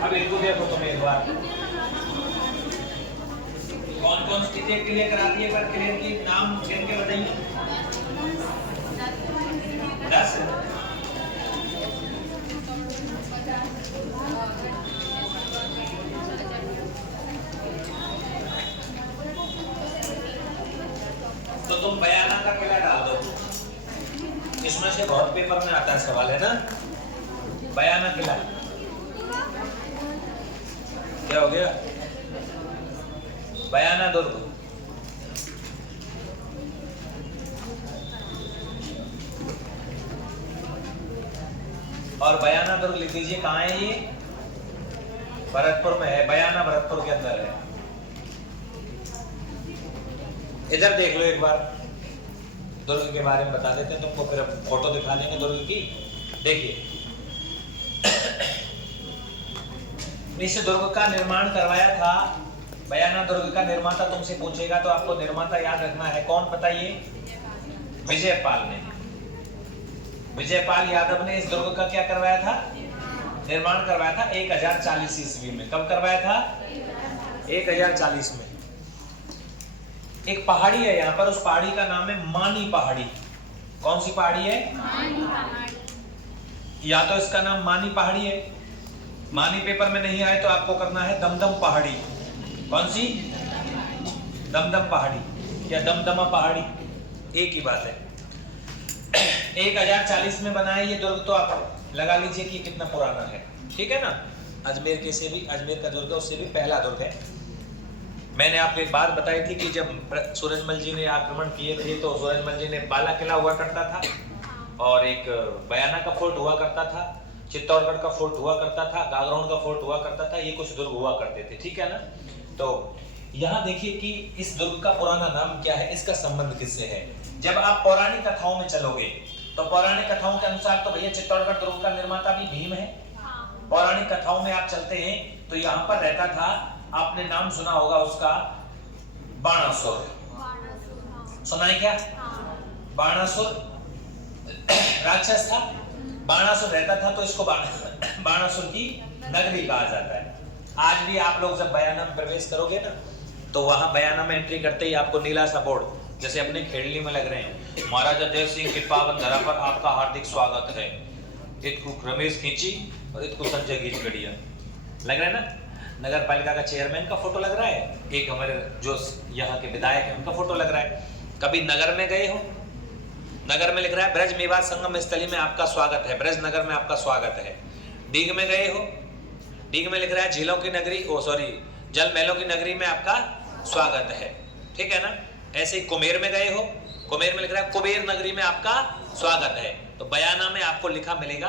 अब इनको देखो तुम एक बार, कौन कौन सी चीजें क्लियर करा दी है, पर क्लियर की नाम गिन के बताइए। 10। तो तुम बयाना का किला डाल दो, इसमें से बहुत पेपर में आता है सवाल, है ना। बयाना किला क्या हो गया, बयाना दुर्ग। और बयाना दुर्ग लिख दीजिए, कहाँ है ये, भरतपुर में है, बयाना भरतपुर के अंदर है। इधर देख लो एक बार, दुर्ग के बारे में बता देते हैं तुमको, फिर फोटो दिखा देंगे दुर्ग की। देखिए इस दुर्ग का निर्माण करवाया था, बयाना दुर्ग का निर्माता तुमसे पूछेगा तो आपको निर्माता याद रखना है, कौन बताइए, विजयपाल ने, विजयपाल यादव ने इस दुर्ग का क्या करवाया था, निर्माण करवाया था 1040 ईस्वी में। कब करवाया था, 1040 में। एक पहाड़ी है यहाँ पर, उस पहाड़ी का नाम है मानी पहाड़ी। कौन सी पहाड़ी है, मानी पहाड़ी। या तो इसका नाम मानी पहाड़ी है, मानी पेपर में नहीं आए तो आपको करना है दमदम पहाड़ी। कौन सी, दमदम पहाड़ी या दमदमा पहाड़ी, एक ही बात है। 1040 में बनाया ये दुर्ग, तो आप लगा लीजिए कि कितना पुराना है, ठीक है ना। अजमेर के से भी, अजमेर का दुर्ग उससे भी पहला दुर्ग है। मैंने आपको एक बात बताई थी कि जब सूरजमल जी ने आक्रमण किए थे तो सूरजमल जी ने बाला किला हुआ करता था, और एक बयाना का फोर्ट हुआ करता था, चित्तौड़गढ़ का फोर्ट हुआ करता था, गागरोन का फोर्ट हुआ करता था, ये कुछ दुर्ग हुआ करते थे, ठीक है ना। तो यहाँ देखिए कि इस दुर्ग का पुराना नाम क्या है, इसका संबंध किससे है। जब आप पौराणिक कथाओं में चलोगे तो पौराणिक कथाओं के अनुसार तो भैया चित्तौड़गढ़ दुर्ग का निर्माता भी भीम है। पौराणिक कथाओं में आप चलते हैं तो यहाँ पर रहता था, आपने नाम सुना होगा उसका, बाणासुर। सुना है क्या, बाणासुर राक्षस था, बाणासुर रहता था, तो इसको बाणासुर की नगरी कहा जाता है। आज भी आप लोग जब बयाना में प्रवेश करोगे ना, तो वहां बयाना में एंट्री करते ही आपको नीला सा बोर्ड, जैसे अपने खेड़ली में लग रहे हैं, महाराजा जय सिंह के पावन धरा पर आपका हार्दिक स्वागत है, इतकु रमेश खींची और इतकु संजय खींच गड़िया, लग रहा है ना। नगर पालिका का चेयरमैन का फोटो लग रहा है, एक हमारे जो यहाँ के विधायक है उनका फोटो लग रहा है। कभी नगर में गए हो, नगर में लिख रहा है ब्रज मेवात संगम स्थली में आपका स्वागत है, ब्रज नगर में आपका स्वागत है। डीग में गए हो, डीग में लिख रहा है झीलों की नगरी, जल महलों की नगरी में आपका स्वागत है, ठीक है ना। ऐसे ही कुमेर में गए हो, कुमेर में लिख रहा है कुबेर नगरी में आपका स्वागत है। तो बयाना में आपको लिखा मिलेगा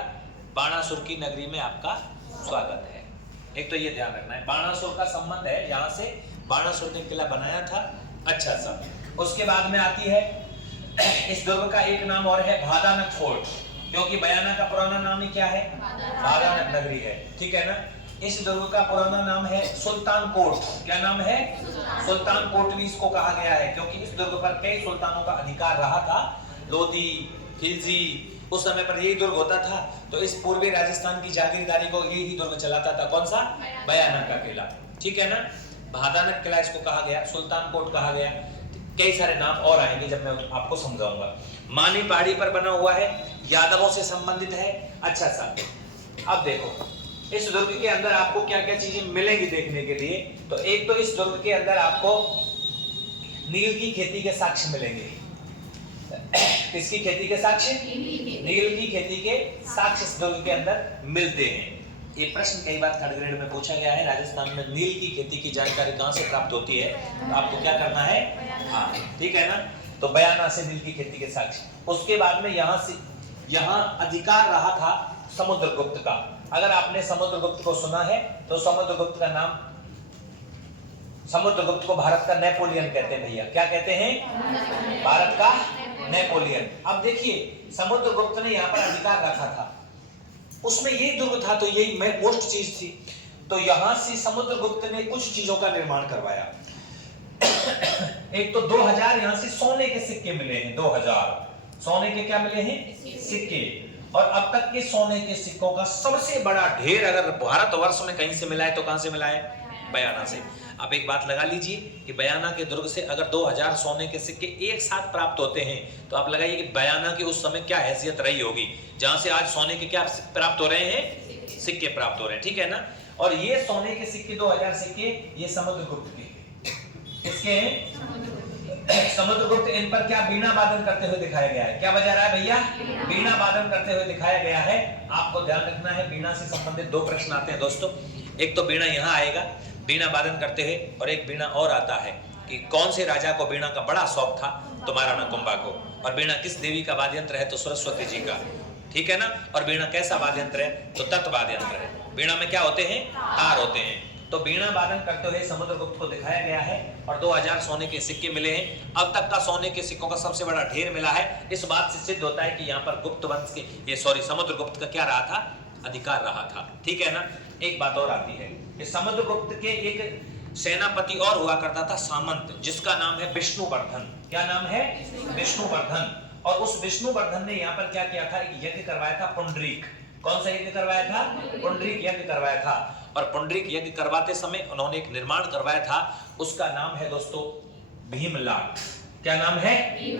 बाणासुर की नगरी में आपका स्वागत है। एक तो ये ध्यान रखना है, बाणासुर का संबंध है यहाँ से, बाणासुर ने किला बनाया था। अच्छा सा, उसके बाद में आती है, इस दुर्ग का एक नाम और है भादानक फोर्ट, क्योंकि बयाना का पुराना नाम ही क्या है, भादानक नगरी है, ठीक है ना। इस दुर्ग का पुराना नाम है सुल्तान कोट। क्या नाम है, सुल्तान कोट भी इसको कहा गया है, क्योंकि इस दुर्ग पर कई सुल्तानों का अधिकार रहा था। लोधी, खिलजी, उस समय पर यही दुर्ग होता था, तो इस पूर्वी राजस्थान की जागीरदारी को यही दुर्ग चलाता था। कौन सा, बयाना का किला, ठीक है ना। भादानक किला इसको कहा गया, सुल्तान कोट कहा गया, कई सारे नाम और आएंगे जब मैं आपको समझाऊंगा। मानी पहाड़ी पर बना हुआ है, यादवों से संबंधित है। अच्छा सा, अब देखो इस दुर्ग के अंदर आपको क्या क्या चीजें मिलेंगी देखने के लिए। तो एक तो इस दुर्ग के अंदर आपको नील की खेती के साक्ष्य मिलेंगे। किसकी खेती के साक्ष्य, नील की खेती के साक्ष्य इस दुर्ग के अंदर मिलते हैं। ये प्रश्न कई बार थर्ड ग्रेड में पूछा गया है, राजस्थान में नील की खेती की जानकारी कहां से प्राप्त होती है, तो आपको क्या करना है, हाँ ठीक है ना। तो बयाना से नील की खेती के साक्ष्य। उसके बाद में यहाँ अधिकार रहा था समुद्रगुप्त का। अगर आपने समुद्रगुप्त को सुना है तो समुद्रगुप्त का नाम, समुद्रगुप्त को भारत का नेपोलियन कहते हैं भैया। क्या कहते हैं, भारत का नेपोलियन। अब देखिए समुद्रगुप्त ने यहाँ पर अधिकार रखा था, उसमें यही दुर्ग था, तो यही मोस्ट चीज थी। तो यहां से समुद्रगुप्त ने कुछ चीजों का निर्माण करवाया। एक तो 2000 यहां से सोने के सिक्के मिले हैं, 2000 सोने के क्या मिले हैं, सिक्के। और अब तक के सोने के सिक्कों का सबसे बड़ा ढेर अगर भारतवर्ष में कहीं से मिला है तो कहां से मिला है? बयाना से। आप एक बात लगा लीजिए कि बयाना के दुर्ग से अगर 2000 सोने के सिक्के एक साथ प्राप्त होते हैं तो आप लगाइए कि बयाना की उस समय क्या हैसियत रही होगी, जहां से आज सोने के क्या प्राप्त हो रहे हैं? सिक्के प्राप्त हो रहे हैं, ठीक है ना। और ये सोने के सिक्के 2000 सिक्के ये समुद्रगुप्त के, किसके हैं? समुद्रगुप्त। इन पर क्या बीणा वादन करते हुए दिखाया गया है? क्या बजा रहा है भैया? बीणा वादन करते हुए दिखाया गया है। आपको ध्यान रखना है, बीणा से संबंधित दो प्रश्न आते हैं दोस्तों। एक तो बीणा यहाँ आएगा बीणा वादन करते हुए, और एक बीणा और आता है कि कौन से राजा को बीणा का बड़ा शौक था? तो महाराणा कुंभा को। और बीणा किस देवी का वाद्य यंत्र है? तो सरस्वती जी का, ठीक है ना। और बीणा कैसा वाद्य यंत्र है? तो तत् वाद्य यंत्र है। बीणा में क्या होते हैं? तार होते हैं। तो बीणा वादन करते हुए समुद्रगुप्त को दिखाया गया है और 2000 सोने के सिक्के मिले हैं। अब तक का सोने के सिक्कों का सबसे बड़ा ढेर मिला है। इस बात से सिद्ध होता है कि यहाँ पर गुप्त वंश के समुद्रगुप्त का क्या रहा था? अधिकार रहा था, ठीक है ना। एक बात और आती है कि समुद्रगुप्त के एक सेनापति और हुआ करता था सामंत, जिसका नाम है विष्णुवर्धन। क्या नाम है? विष्णुवर्धन। और उस विष्णुवर्धन ने यहाँ पर क्या किया था? एक यज्ञ करवाया था, पुंडरीक। कौन सा यज्ञ करवाया था? पुंडरीक यज्ञ करवाया था। और पुंडरीक यज्ञ करवाते समय उन्होंने एक निर्माण करवाया था, उसका नाम है दोस्तों भीमलाट। क्या नाम है?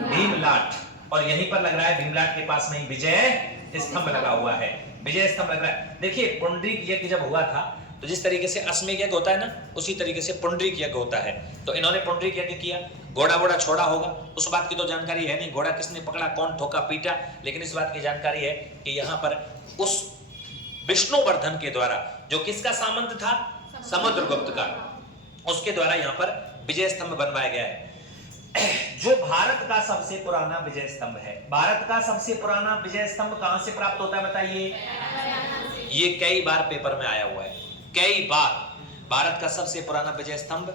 भीमलाट। और यहीं पर लग रहा है भीमलाट के पास में विजय स्तंभ लगा हुआ है, विजय स्तंभ लग रहा है। देखिए पुंडरीक यज्ञ जब हुआ था तो जिस तरीके से अश्वमेध यज्ञ होता है ना, उसी तरीके से पुंडरीक यज्ञ होता है। तो इन्होंने पुंडरीक यज्ञ किया, घोड़ा वोड़ा छोड़ा होगा, उस बात की तो जानकारी है नहीं, घोड़ा किसने पकड़ा, कौन ठोका पीटा, लेकिन इस बात की जानकारी है कि यहाँ पर उस विष्णुवर्धन के द्वारा, जो किसका सामंत था? समुद्रगुप्त का, उसके द्वारा यहाँ पर विजय स्तंभ बनवाया गया है, जो भारत का सबसे पुराना विजय स्तंभ है। भारत का सबसे पुराना विजय स्तंभ कहां से प्राप्त होता है बताइए? ये कई बार पेपर में आया हुआ है, कई बार। भारत का सबसे पुराना विजय स्तंभ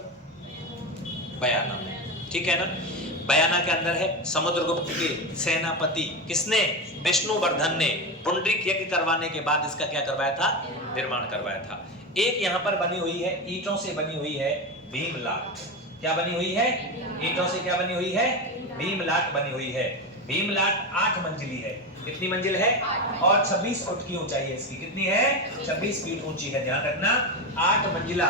बयाना में, ठीक है ना। बयाना के अंदर है। समुद्रगुप्त के सेनापति किसने? विष्णुवर्धन ने पुंडरीक यज्ञ करवाने के बाद इसका क्या करवाया था? निर्माण करवाया था। एक यहाँ पर बनी हुई है, ईंटों से बनी हुई है भीमलाट। क्या बनी हुई है? ईंटों से क्या बनी हुई है? भीमलाट बनी हुई है। भीमलाट 8 मंजिली है। कितनी मंजिल है? और 26 फुट की ऊंचाई है इसकी। कितनी है? 26 फीट ऊंची है, ध्यान रखना, 8 मंजिला।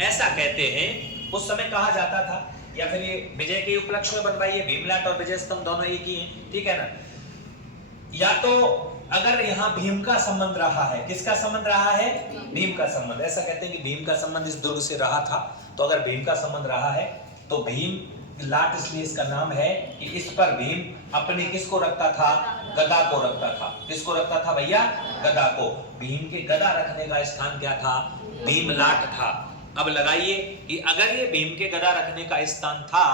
ऐसा कहते हैं। उस समय कहा जाता था, या फिर ये विजय के उपलक्ष्य में बनवाई है, भीमलाट और विजय स्तंभ दोनों एक ही हैं, ठीक है ना। या तो अगर यहाँ भीम का संबंध रहा है, किसका संबंध रहा है? भीम का संबंध। ऐसा कहते हैं कि भीम का संबंध इस दुर्ग से रहा था। तो अगर भीम का संबंध रहा है तो भीम लाट इसलिए इसका नाम है कि इस पर भीम अपने किसको रखता था? गदा को रखता था। किसको रखता था भैया? गदा को। भीम के गदा रखने का स्थान क्या था? भीमलाट था। अब लगाइए कि अगर ये भीम के गदा रखने का स्थान था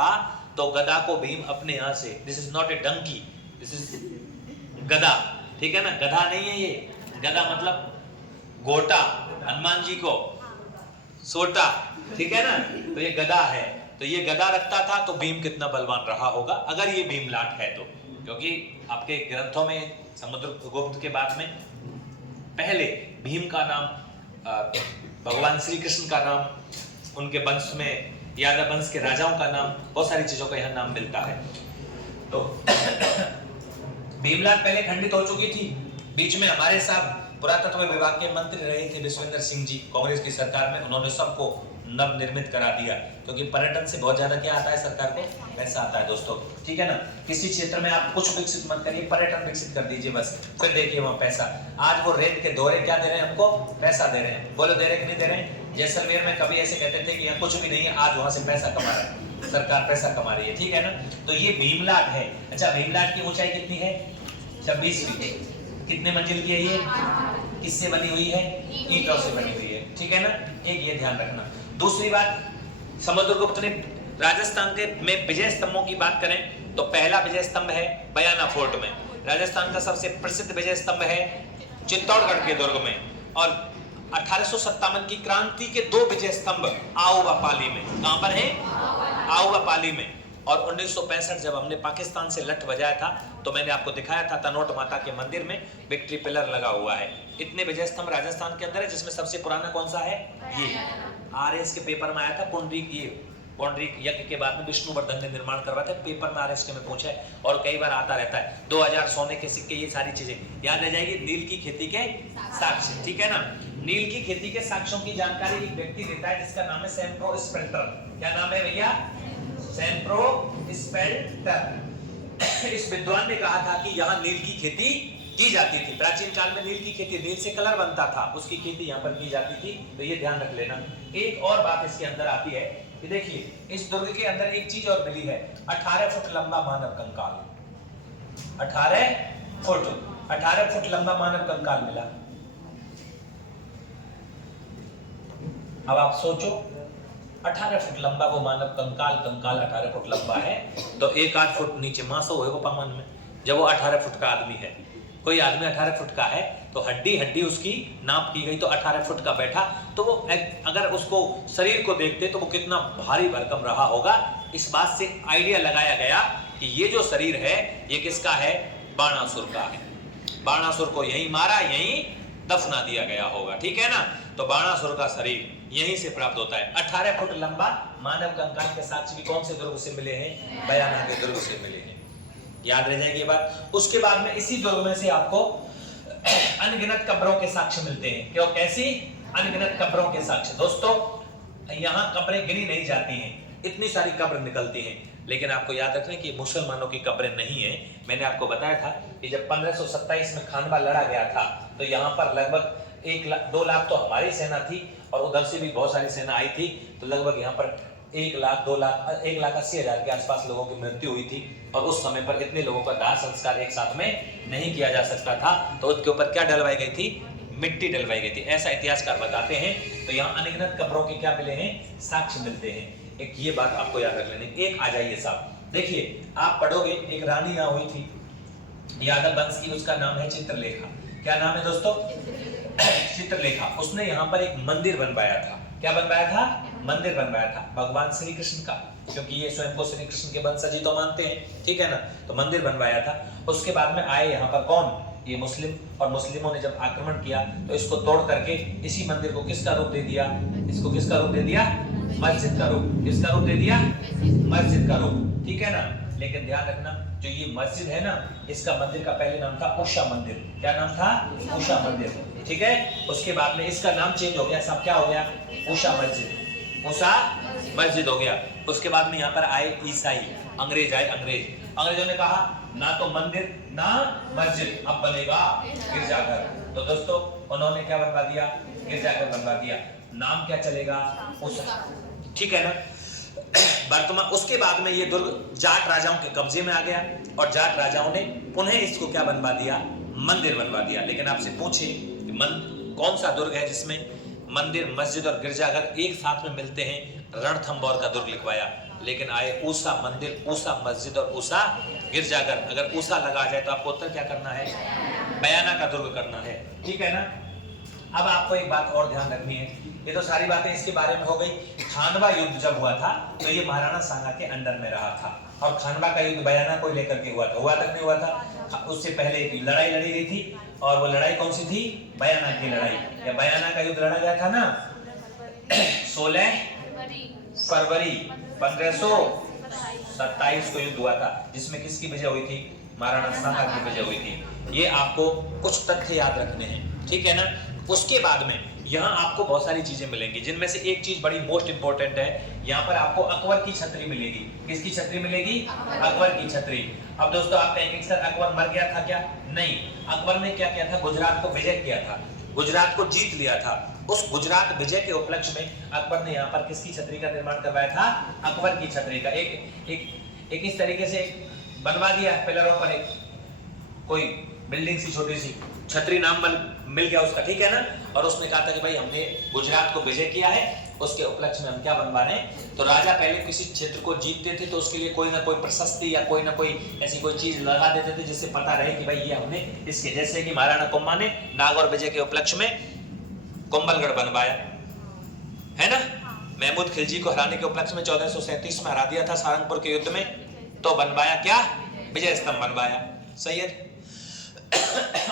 तो गदा को भीम अपने यहां से, this is not a donkey, this is गदा, ठीक है ना। गधा नहीं है ये, गदा मतलब गोटा, हनुमान जी को सोटा, ठीक है ना। तो ये गदा है, तो ये गदा रखता था। तो भीम कितना बलवान रहा होगा अगर ये भीमलाट है तो, क्योंकि आपके ग्रंथों में समुद्रगुप्त के बाद में पहले भीम का नाम, भगवान श्री कृष्ण का नाम, उनके वंश में यादव वंश के राजाओं का नाम, बहुत सारी चीजों का यहाँ नाम मिलता है। तो भीमलाट पहले खंडित हो चुकी थी। बीच में हमारे साथ पुरातत्व विभाग के मंत्री रहे थे विश्वेंद्र सिंह जी, कांग्रेस की सरकार में। उन्होंने सबको नव निर्मित करा दिया, क्योंकि पर्यटन से बहुत ज्यादा क्या आता है सरकार को? पैसा आता है दोस्तों, ठीक है ना। किसी क्षेत्र में आप कुछ विकसित मत करिए, पर्यटन विकसित कर दीजिए बस, फिर देखिए वहाँ पैसा। आज वो रेत के दौरे क्या दे रहे हैं हमको? पैसा दे रहे हैं। बोलो दे रहे कि नहीं दे रहे हैं? जैसलमेर में कभी ऐसे कहते थे कि यहाँ कुछ भी नहीं है, आज वहां से पैसा कमा रहा है, सरकार पैसा कमा रही है, ठीक है ना। तो ये भीमलाट है। अच्छा, भीमलाट की ऊंचाई कितनी है? 26 फीट। कितने मंजिल की है ये? किससे बनी हुई है? ईंटों से बनी हुई है, ठीक है ना। एक ये ध्यान रखना। दूसरी बात, समुद्रगुप्त ने राजस्थान के में विजय स्तंभों की बात करें तो पहला विजय स्तंभ है बयाना फोर्ट में। राजस्थान का सबसे प्रसिद्ध विजय स्तंभ है चित्तौड़गढ़ के दुर्ग में। और 1857 की क्रांति के 2 विजय स्तंभ आऊवा पाली में। कहां पर है? आऊवा पाली में। और 1965 जब हमने पाकिस्तान से लठ बजाया था तो मैंने आपको दिखाया था तनोट माता के मंदिर में विक्ट्री पिलर लगा हुआ है। इतने विजय स्तंभ राजस्थान के अंदर है, जिसमें सबसे पुराना कौन सा है? ये आरएस के पेपर में आया था पुंडरीक, ये पौंडरिक यज्ञ के बाद में विष्णुवर्धन ने निर्माण करवाया था। पेपर में आरएसके में पूछा है और कई बार आता रहता है। 2000 सोने के सिक्के, ये सारी चीजें याद रह जाएगी। नील की खेती के साक्ष्य, ठीक है ना। नील की खेती के साक्ष्यों की जानकारी एक व्यक्ति देता है जिसका नाम है सैम्प्रो स्पेल्टर। क्या नाम है भैया? सैम्प्रो स्पेल्टर। इस विद्वान ने कहा था कि यहाँ नील की खेती की जाती थी। प्राचीन काल में नील की खेती, नील से कलर बनता था, उसकी खेती यहाँ पर की जाती थी। तो ये ध्यान रख लेना। एक और बात इसके अंदर आती है कि देखिए, इस दुर्ग के अंदर एक चीज और मिली है, 18 फुट लंबा मानव कंकाल। 18 फुट लंबा मानव कंकाल मिला। अब आप सोचो, 18 फुट लंबा वो मानव कंकाल 18 फुट लंबा है, तो 1-8 फुट नीचे मासो होगा पामन में। जब वो 18 फुट का आदमी है, कोई आदमी 18 फुट का है, तो हड्डी उसकी नाप की गई तो 18 फुट का बैठा, तो वो अगर उसको शरीर को देखते तो वो कितना भारी भरकम रहा होगा। इस बात से आइडिया लगाया गया कि ये जो शरीर है ये किसका है? बाणासुर का है। बाणासुर को यहीं मारा, यहीं दफना दिया गया होगा, ठीक है ना। तो बाणासुर का शरीर यहीं से प्राप्त होता है। 18 फुट लंबा मानव कंकाल के साक्ष्य भी कौन से दुर्ग से मिले हैं? बयाना के दुर्ग से मिले हैं। याद रह जाएगी ये बात। उसके बाद में इसी दुर्ग में से आपको अनगिनत कब्रों के साक्ष्य मिलते हैं। क्यों? कैसी? अनगिनत कब्रों के साक्ष्य। दोस्तों, यहाँ कब्रें गिनी नहीं जाती हैं, इतनी सारी कब्र निकलती हैं। लेकिन आपको याद रखना कि मुसलमानों की कब्रें नहीं है। मैंने आपको बताया था कि जब 1527 में खानवा लड़ा गया था, तो यहाँ पर लगभग 2 लाख तो हमारी सेना थी और उधर से भी बहुत सारी सेना आई थी। तो लगभग यहाँ पर 1 लाख 2 लाख 1,80,000 के आसपास लोगों की मृत्यु हुई थी। और उस समय पर इतने लोगों का दाह संस्कार एक साथ में नहीं किया जा सकता था, तो उसके ऊपर क्या डलवाई गई थी? मिट्टी डलवाई गई थी, ऐसा इतिहासकार बताते हैं। तो यहाँ अनगिनत कब्रों के क्या मिले हैं? साक्ष्य मिलते हैं। एक ये बात आपको याद रख लेनी। एक आ जाइए साहब, देखिए आप पढ़ोगे, एक रानी यहाँ हुई थी यादव वंश की, उसका नाम है चित्रलेखा। क्या नाम है दोस्तों? चित्रलेखा। उसने यहाँ पर एक मंदिर बनवाया था। क्या बनवाया था? मंदिर बनवाया था भगवान श्री कृष्ण का, क्योंकि ये स्वयं को श्री कृष्ण के वंशज ही तो मानते हैं, ठीक है ना। तो मंदिर बनवाया था। उसके बाद में आए यहाँ पर कौन? ये मुस्लिम। और मुस्लिमों ने जब आक्रमण किया तो इसको तोड़ करके इसी मंदिर को किसका रूप दे दिया? इसको किसका रूप दे दिया? मस्जिद का रूप। किसका रूप दे दिया? मस्जिद का रूप, ठीक है ना। लेकिन ध्यान रखना, जो ये मस्जिद है ना, इसका मंदिर का पहले नाम था उषा मंदिर। क्या नाम था? उषा मंदिर, ठीक है। उसके बाद में इसका नाम चेंज हो गया, सब क्या हो गया? उषा मस्जिद। उषा मस्जिद हो गया। उसके बाद में यहाँ पर आए ईसाई, अंग्रेज आए। अंग्रेजों ने कहा ना तो मंदिर ना मस्जिद, अब बनेगा गिरजाघर। तो दोस्तों, उन्होंने क्या बनवा दिया? गिरजाघर बनवा दिया। नाम क्या चलेगा? उषा, ठीक है ना। वर्तमान उसके बाद में ये दुर्ग जाट राजाओं के कब्जे में आ गया और जाट राजाओं ने पुनः इसको क्या बनवा दिया? मंदिर बनवा दिया। लेकिन आपसे पूछे कौन सा दुर्ग है जिसमें मंदिर, मस्जिद और गिरजाघर एक साथ में मिलते हैं? रणथंभौर का दुर्ग लिखवाया। लेकिन आए ऊषा मंदिर, ऊषा मस्जिद और ऊषा गिरजाघर। अगर ऊषा लगा जाए तो आपको उत्तर क्या करना है? बयाना का दुर्ग करना है, ठीक है ना। अब आपको एक बात और ध्यान रखनी है। ये तो सारी बातें इसके बारे में हो गई। खानवा युद्ध जब हुआ था तो ये महाराणा सांगा के अंडर में रहा था और खानवा का युद्ध बयाना को लेकर के हुआ था। हुआ तक नहीं हुआ था, उससे पहले एक लड़ाई लड़ी गई थी। और वो लड़ाई कौन सी थी? बयाना की लड़ाई। या बयाना का युद्ध लड़ा गया था ना 16 फरवरी 1527 को युद्ध हुआ था, जिसमें किसकी विजय हुई थी? महाराणा सांगा की विजय हुई थी। ये आपको कुछ तथ्य याद रखने हैं, ठीक है ना। उसके बाद में यहाँ आपको बहुत सारी चीजें मिलेंगी, जिनमें से एक चीज बड़ी मोस्ट इंपोर्टेंट है। यहाँ पर आपको अकबर की छतरी मिलेगी। किसकी छतरी मिलेगी? अकबर की छतरी। अब दोस्तों, आप कहेंगे सर अकबर मर गया था क्या? नहीं, अकबर ने क्या किया था? गुजरात को विजय किया था, गुजरात को जीत लिया था। उस गुजरात विजय के उपलक्ष्य में अकबर ने यहाँ पर किसकी छतरी का निर्माण करवाया था? अकबर की छतरी का। एक इस तरीके से बनवा दिया पिलरों पर, एक कोई बिल्डिंग सी छोटी सी, छतरी नाम मिल गया उसका, ठीक है ना। और उसने कहा था कि भाई हमने गुजरात को विजय किया है, उसके उपलक्ष्य में हम क्या बनवा रहे हैं। तो राजा पहले किसी क्षेत्र को जीतते थे तो उसके लिए कोई ना कोई प्रशस्ति या कोई ना कोई ऐसी कोई चीज लगा देते थे जिससे पता रहे कि भाई ये हमने इसके, जैसे कि महाराणा कुंभा ने नागौर विजय के उपलक्ष्य में कुंभलगढ़ बनवाया है ना। महमूद खिलजी को हराने के उपलक्ष्य में 1437 में हरा दिया था सारंगपुर के युद्ध में, तो बनवाया क्या? विजय स्तंभ बनवाया। सही है।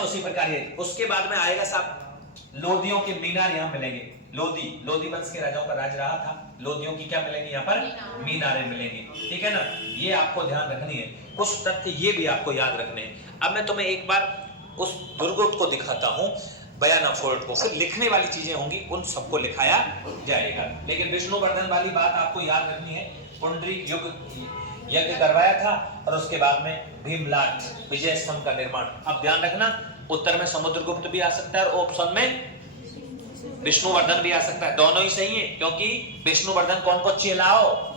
उसी प्रकार ये उसके बाद में आएगा साहब लोधियों के मीनार यहाँ मिलेंगे। लोधी वंश के राजाओं का राज रहा था। लोधियों की क्या मिलेंगी यहाँ पर? मीनारें मिलेंगी। ठीक है ना, ये आपको ध्यान रखनी है। कुछ तथ्य ये भी आपको याद रखने हैं। अब मैं तुम्हें एक बार उस दुर्ग को दिखाता हूँ, बयाना फोर्ट को, फिर लिखने वाली चीजें होंगी उन सबको लिखाया जाएगा। लेकिन विष्णुवर्धन वाली बात आपको याद रखनी है। पुंडरीक यज्ञ करवाया था और उसके बाद में भीमलाट विजय स्तंभ का निर्माण। अब ध्यान रखना, उत्तर में समुद्रगुप्त भी आ सकता है और ऑप्शन में विष्णुवर्धन भी आ सकता है। दोनों ही सही है, क्योंकि विष्णुवर्धन कौन को चिल्लाओ?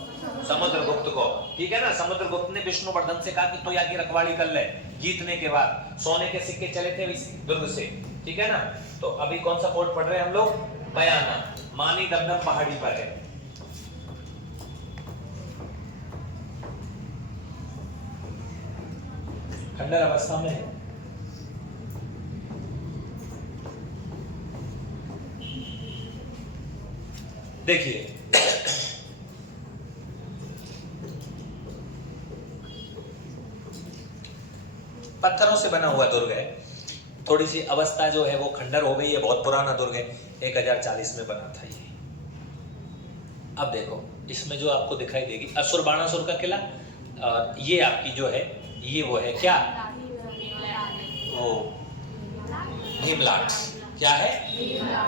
समुद्रगुप्त को। ठीक है ना, समुद्रगुप्त ने विष्णुवर्धन से कहा कि तू यहाँ की रखवाली कर ले। जीतने के बाद सोने के सिक्के चले थे इस दुर्ग से। ठीक है ना, तो अभी कौन सा फोर्ट पढ़ रहे हैं हम लोग? बयाना। मानी दमदम पहाड़ी पर है। खंडर अवस्था में है। देखिए पत्थरों से बना हुआ दुर्ग है। थोड़ी सी अवस्था जो है वो खंडर हो गई है। बहुत पुराना दुर्ग है, 1040 में बना था ये। अब देखो इसमें जो आपको दिखाई देगी असुर बाणासुर का किला, और ये आपकी जो है ये वो है क्या? वो भीमलाट। क्या है?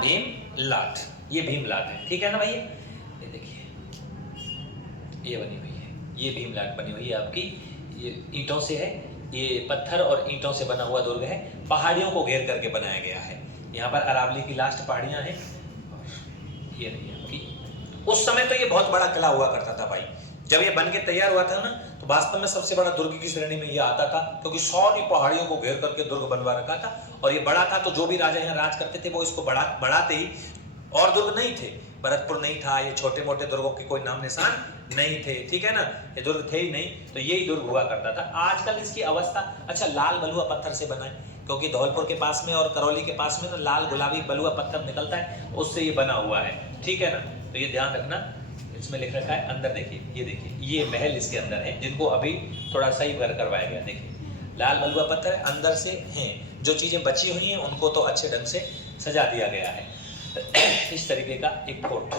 भीमलाट। ये भीमलाट है। ठीक है ना भैया, ये देखिए ये बनी हुई है, ये भीमलाट बनी हुई है आपकी। ये ईंटों से है, ये पत्थर और ईंटों से बना हुआ दुर्ग है। पहाड़ियों को घेर करके बनाया गया है। यहाँ पर अरावली की लास्ट पहाड़ियां हैं। ये नहीं है आपकी। उस समय तो ये बहुत बड़ा किला हुआ करता था भाई। जब ये बन के तैयार हुआ था ना, तो वास्तव में सबसे बड़ा दुर्ग की श्रेणी में ये आता था, क्योंकि सारी पहाड़ियों को घेर करके दुर्ग बनवा रखा था। और ये बड़ा था, तो जो भी राजा यहाँ राज करते थे वो इसको बढ़ाते ही। और दुर्ग नहीं थे, भरतपुर नहीं था, ये छोटे मोटे दुर्गों के कोई नाम निशान नहीं थे। ठीक है ना, ये दुर्ग थे ही नहीं, तो यही दुर्ग हुआ करता था। आजकल इसकी अवस्था, अच्छा लाल बलुआ पत्थर से बना है, क्योंकि धौलपुर के पास में और करौली के पास में ना लाल गुलाबी बलुआ पत्थर निकलता है, उससे ये बना हुआ है। ठीक है ना, तो ये ध्यान रखना। इसमें लिख रखा है, अंदर देखिए, ये देखिए ये महल इसके अंदर है, जिनको अभी थोड़ा सही करवाया गया। देखिए लाल बलुआ पत्थर अंदर से हैं, जो चीजें बची हुई हैं उनको तो अच्छे ढंग से सजा दिया गया है। इस तरीके का एक फोर्ट।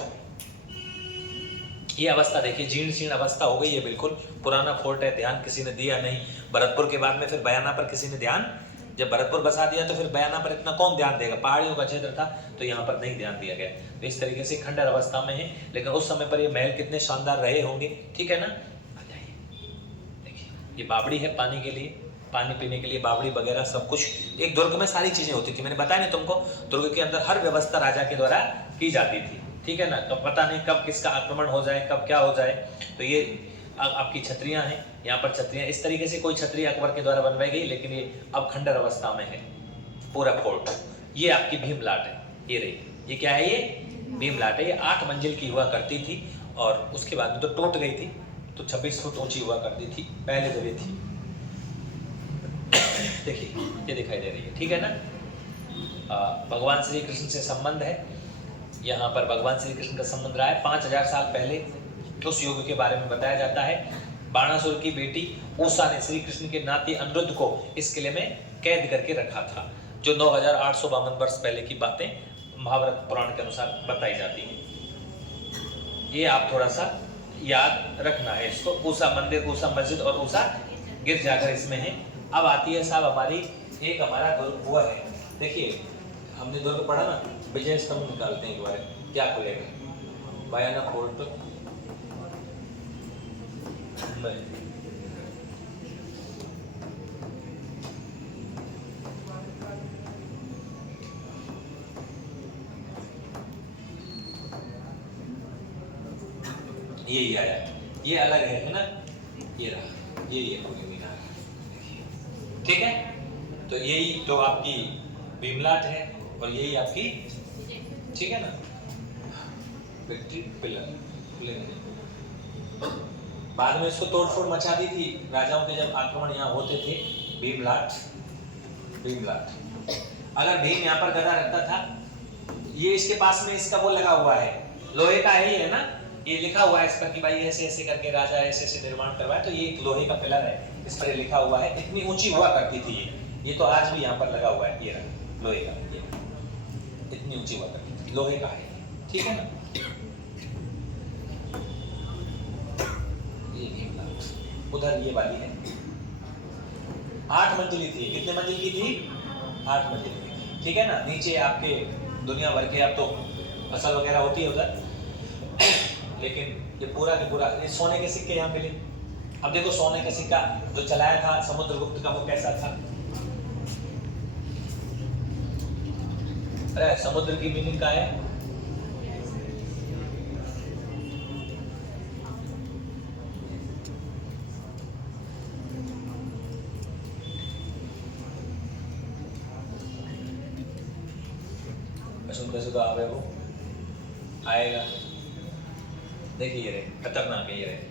ये अवस्था देखिए, जीर्ण शीर्ण अवस्था हो गई है, बिल्कुल पुराना फोर्ट है। ध्यान किसी ने दिया नहीं। भरतपुर के बाद में फिर बयाना पर किसी ने ध्यान, जब भरतपुर बसा दिया तो फिर बयाना पर इतना कौन ध्यान देगा? पहाड़ियों का क्षेत्र था, तो यहाँ पर नहीं ध्यान दिया गया। तो इस तरीके से खंडर अवस्था में है, लेकिन उस समय पर ये महल कितने शानदार रहे होंगे। ठीक है ना, आ जाइए देखिए, ये बावड़ी है पानी के लिए, पानी पीने के लिए बावड़ी वगैरह सब कुछ। एक दुर्ग में सारी चीजें होती थी, मैंने बताया नहीं तुमको, दुर्ग के अंदर हर व्यवस्था राजा के द्वारा की जाती थी। ठीक है ना, तो पता नहीं कब किसका आक्रमण हो जाए, कब क्या हो जाए। तो ये आपकी छतरियां हैं, यहाँ पर छतरियां इस तरीके से कोई छतरी अकबर के द्वारा बनवाई गई, लेकिन ये अब खंडर अवस्था में है पूरा फोर्ट। ये आपकी भीमलाट है, ये रही, ये क्या है? ये भीमलाट है। ये 8 मंजिल की हुआ करती थी, और उसके बाद में तो टूट गई थी, तो 26 फुट ऊंची हुआ करती थी पहले जब ये थी। देखिए ये दिखाई दे रही है। ठीक है ना, भगवान श्री कृष्ण से संबंध है। यहाँ पर भगवान श्री कृष्ण का संबंध रहा है 5000 साल पहले। उस युग के बारे में बताया जाता है। बाणासुर की बेटी उषा ने श्री कृष्ण के नाती अनिरुद्ध को इस किले में कैद करके रखा था, जो 9852 वर्ष पहले की बातें महाभारत पुराण के अनुसार बताई जाती हैं। ये आप थोड़ा सा याद रखना है इसको। उषा मंदिर, उषा मस्जिद और उषा गिरजाघर इसमें है। अब आती है साहब हमारी, एक हमारा दुर्ग हुआ है। देखिए हमने दुर्ग पढ़ा ना, विजय स्तंभ निकालते हैं एक बार, क्या खुलेगा? बयाना फोर्ट यही आया, ये अलग है ना, ये रहा, ये पूरी मीनार। ठीक है, तो यही तो आपकी भीमलाट है, और यही आपकी, ठीक है ना, विक्ट्री पिलर। बाद में इसको तोड़फोड़ मचा दी थी राजाओं के, जब आक्रमण यहाँ होते थे। भीमलाट, अगर भीम यहाँ पर गदा रखता था, ये इसके पास में इसका वो लगा हुआ है, लोहे का ही है ना, ये लिखा हुआ है इस पर कि भाई ऐसे ऐसे करके राजा ऐसे ऐसे निर्माण करवाया, तो ये एक लोहे का पिलर है, इस पर लिखा हुआ है। इतनी ऊंची हुआ करती थी ये तो आज भी यहाँ पर लगा हुआ है, ये लोहे का। इतनी ऊंची हुआ करती थी, लोहे का है, ठीक है ना। ये एक लाख। उधर ये वाली है 8 मंजिली थी। कितने मंजिल की थी? 8 मंजिल की थी, ठीक है ना। नीचे आपके दुनिया भर के अब तो फसल वगैरह होती है उधर, लेकिन ये पूरा के पूरा ये सोने के सिक्के यहाँ मिले। अब देखो सोने का सिक्का जो चलाया था समुद्रगुप्त का वो कैसा था? अरे समुद्र की मीनिंग क्या है? कैसे तो आवे वो आएगा। देखिए ये रे खतरनाक है ये रे।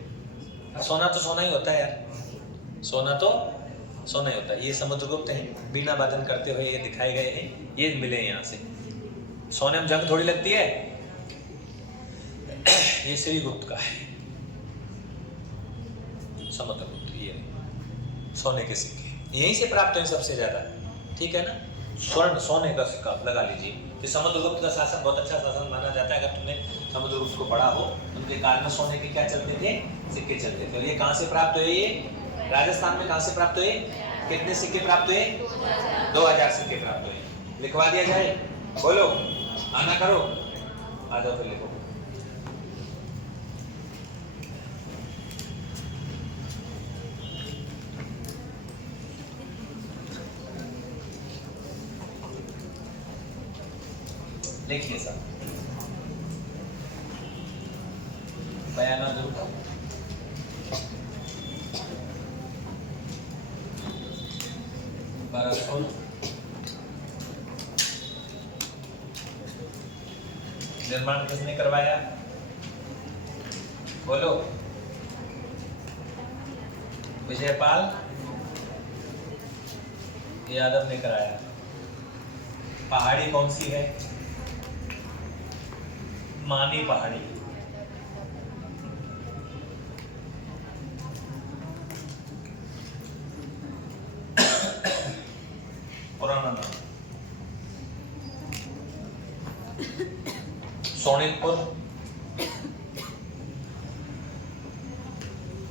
सोना तो सोना ही होता है यार, सोना तो सोना ही होता है। ये समुद्रगुप्त है, बीना वादन करते हुए ये दिखाए गए हैं, ये मिले यहाँ से। सोने में जंग थोड़ी लगती है। ये श्रीगुप्त का है समुद्रगुप्त, ये सोने के सिक्के यहीं से प्राप्त हुए सबसे ज्यादा, ठीक है ना। स्वर्ण सोने का सिक्का लगा लीजिए। तो समुद्रगुप्त का शासन बहुत अच्छा शासन माना जाता है। अगर तुमने समुद्रगुप्त को पढ़ा हो, उनके काल में सोने के क्या चलते थे? सिक्के चलते थे। और ये कहाँ से प्राप्त हुए? ये राजस्थान में कहाँ से प्राप्त हुए? कितने सिक्के प्राप्त हुए? 2000 सिक्के प्राप्त हुए। लिखवा दिया जाए? बोलो, आना करो, आ जाओ फिर लिखो। देखिए सर, बयाना दुर्ग बरसपुर निर्माण किसने करवाया? बोलो। विजयपाल यादव ने कराया। पहाड़ी कौन सी है? मानी पहाड़ी। पुराना नाम सोनितपुर,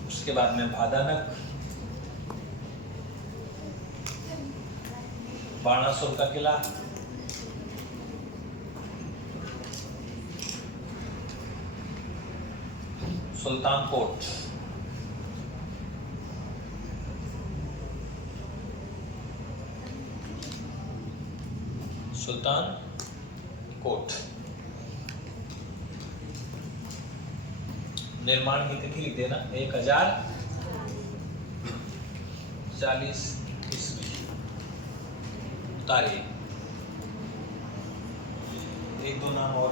उसके बाद में भादानक, बाणासुर का किला, सुल्तानकोट, सुल्तानकोट। निर्माण की तिथि लिख देना 1040 ईस्वी तारीख। एक दो नाम और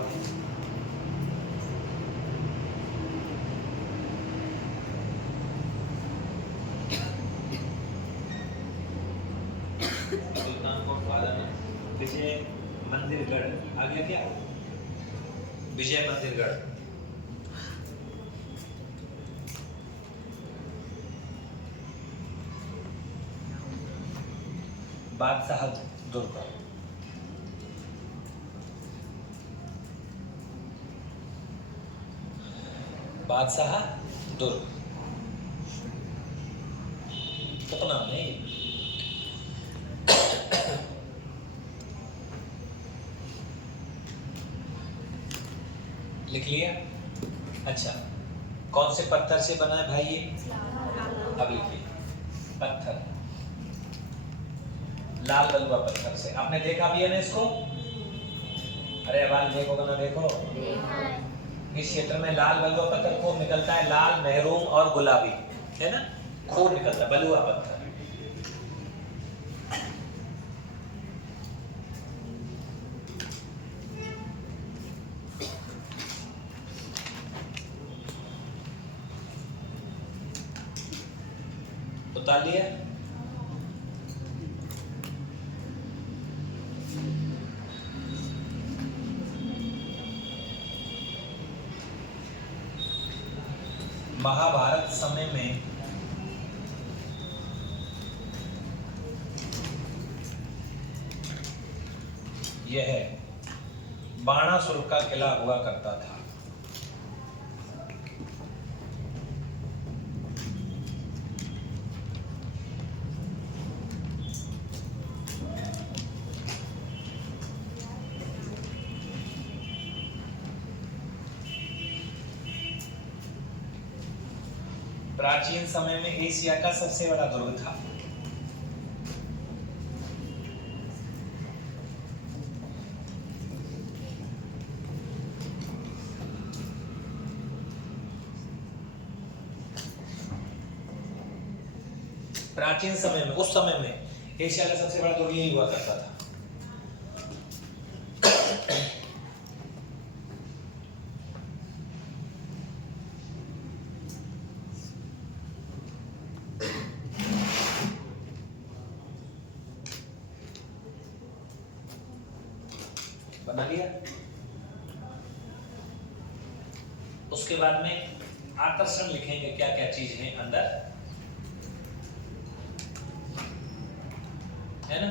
विजय मंदिरगढ़ आ गया क्या? विजय मंदिरगढ़। बादशाह दुर्ग, बादशाह दुर्ग कितना नहीं लिख लिया। अच्छा, कौन से पत्थर से बना है भाई ये? अब लिखिए, पत्थर लाल बलुआ पत्थर से। आपने देखा भी है ना इसको? अरे आवाज देखोगे ना? देखो इस क्षेत्र में लाल बलुआ पत्थर खूब निकलता है, लाल, मेहरून और गुलाबी, है ना, खूब निकलता है बलुआ पत्थर। उतार लिया। महाभारत समय में यह बाणासुर का किला हुआ करता था। प्राचीन समय में एशिया का सबसे बड़ा दुर्ग था। प्राचीन समय में, उस समय में एशिया का सबसे बड़ा दुर्ग यही हुआ करता था। बना लिया। उसके बाद में आकर्षण लिखेंगे, क्या क्या चीज है अंदर, है ना।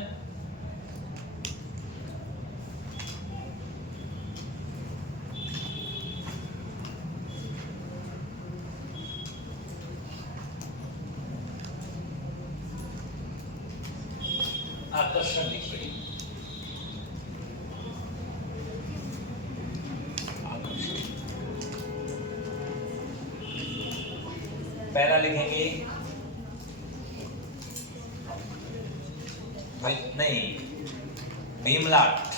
आकर्षण लिखिए। पहला लिखेंगे नहीं, भीमलाट।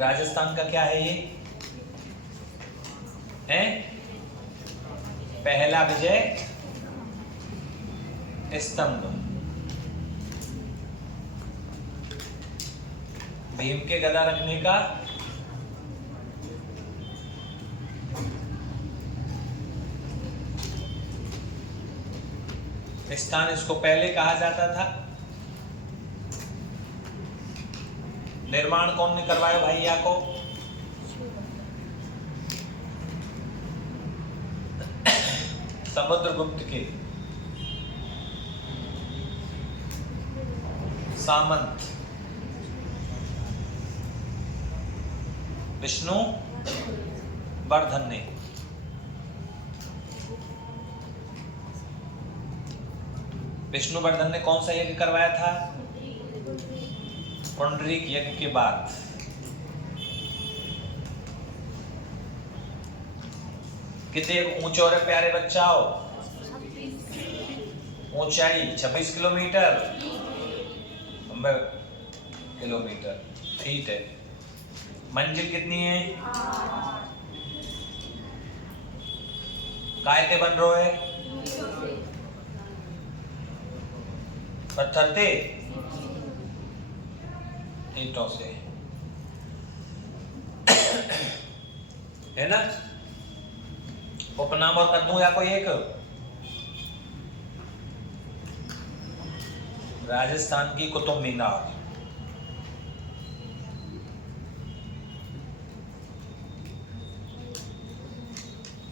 राजस्थान का क्या है ये, है पहला विजय स्तंभ। भीम के गदा रखने का स्थान इसको पहले कहा जाता था। निर्माण कौन ने करवाया भैया को, समुद्रगुप्त के सामंत विष्णु वर्धन ने। विष्णुवर्धन ने कौन सा यज्ञ करवाया था, पुंडरीक यज्ञ के बाद। कितने ऊंचे और प्यारे बच्चाओ, ऊंचाई 26 किलोमीटर, किलोमीटर फीट है। मंजिल कितनी है, कायते बन रहे है, पत्थर थे, ईंटों से, है ना। उपनाम और कर दूं या कोई एक, राजस्थान की कुतुब मीनार,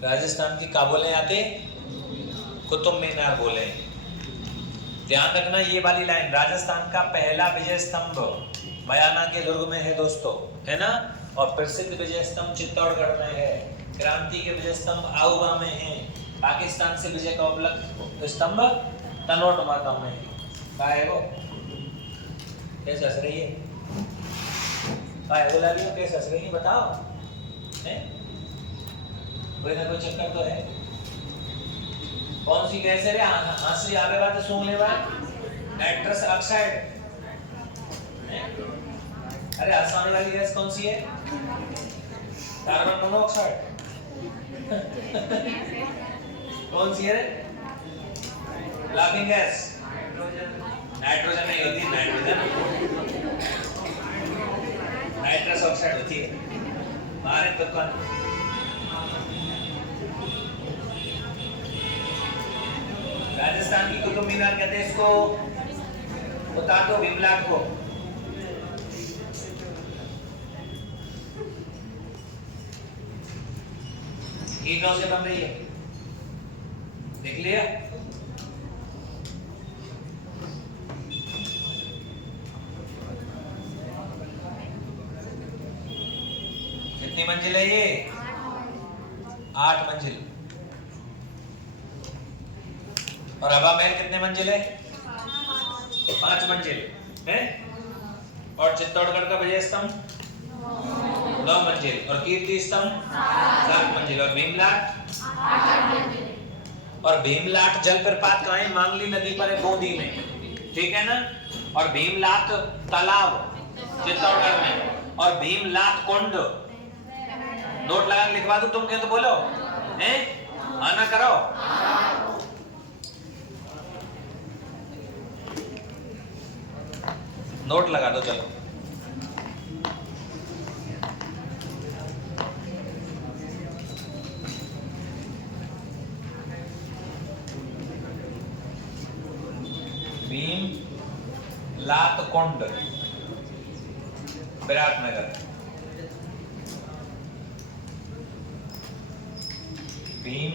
राजस्थान की क्या बोले आते, कुतुब मीनार बोले। ध्यान रखना ये वाली लाइन, राजस्थान का पहला विजय स्तंभ बयाना के दुर्ग में है दोस्तों, है ना। और प्रसिद्ध विजय स्तंभ चित्तौड़गढ़ में है। क्रांति के विजय स्तंभ आउवा में है। पाकिस्तान से विजय का उपलब्ध स्तंभ तनोट माता में है वो। कैसे हंस रही है, बोला लियो कैसे हंस रही है बताओ, है कोई ना कोई चक्कर तो है। कौन सी कैसे रे हंसी आगे बात सुन ले बा, नाइट्रस ऑक्साइड। अरे हंसाने वाली गैस कौन सी है, कार्बन मोनोऑक्साइड। कौन सी है रे, लाफिंग गैस, नाइट्रोजन नहीं होती, नाइट्रस ऑक्साइड होती है। मारे दुकान राजस्थान की कुतुब मीनार कहते हैं इसको, बता दो भीमलाट को। ईंटों से बन रही है, देख लिया। कितनी मंजिल है ये? 8 मंजिल। और हवा महल कितने मंजिल है? 5 मंजिल है। और चित्तौड़गढ़ का विजय स्तंभ 9 मंजिल। और कीर्ति स्तंभ 7 मंजिल। और भीमलाट 8 मंजिल। और भीमलाट जलप्रपात कहाँ है? मांगली नदी पर है, बूंदी में, ठीक है ना। और भीमलाट तालाब चित्तौड़गढ़ में। और भीमलाट कुंड, नोट लगा के लिखवा दूं तुम क्या तो बोलो हैं? आना करो। नोट लगा दो चलो। भीमलाट कुंड विराटनगर। भीम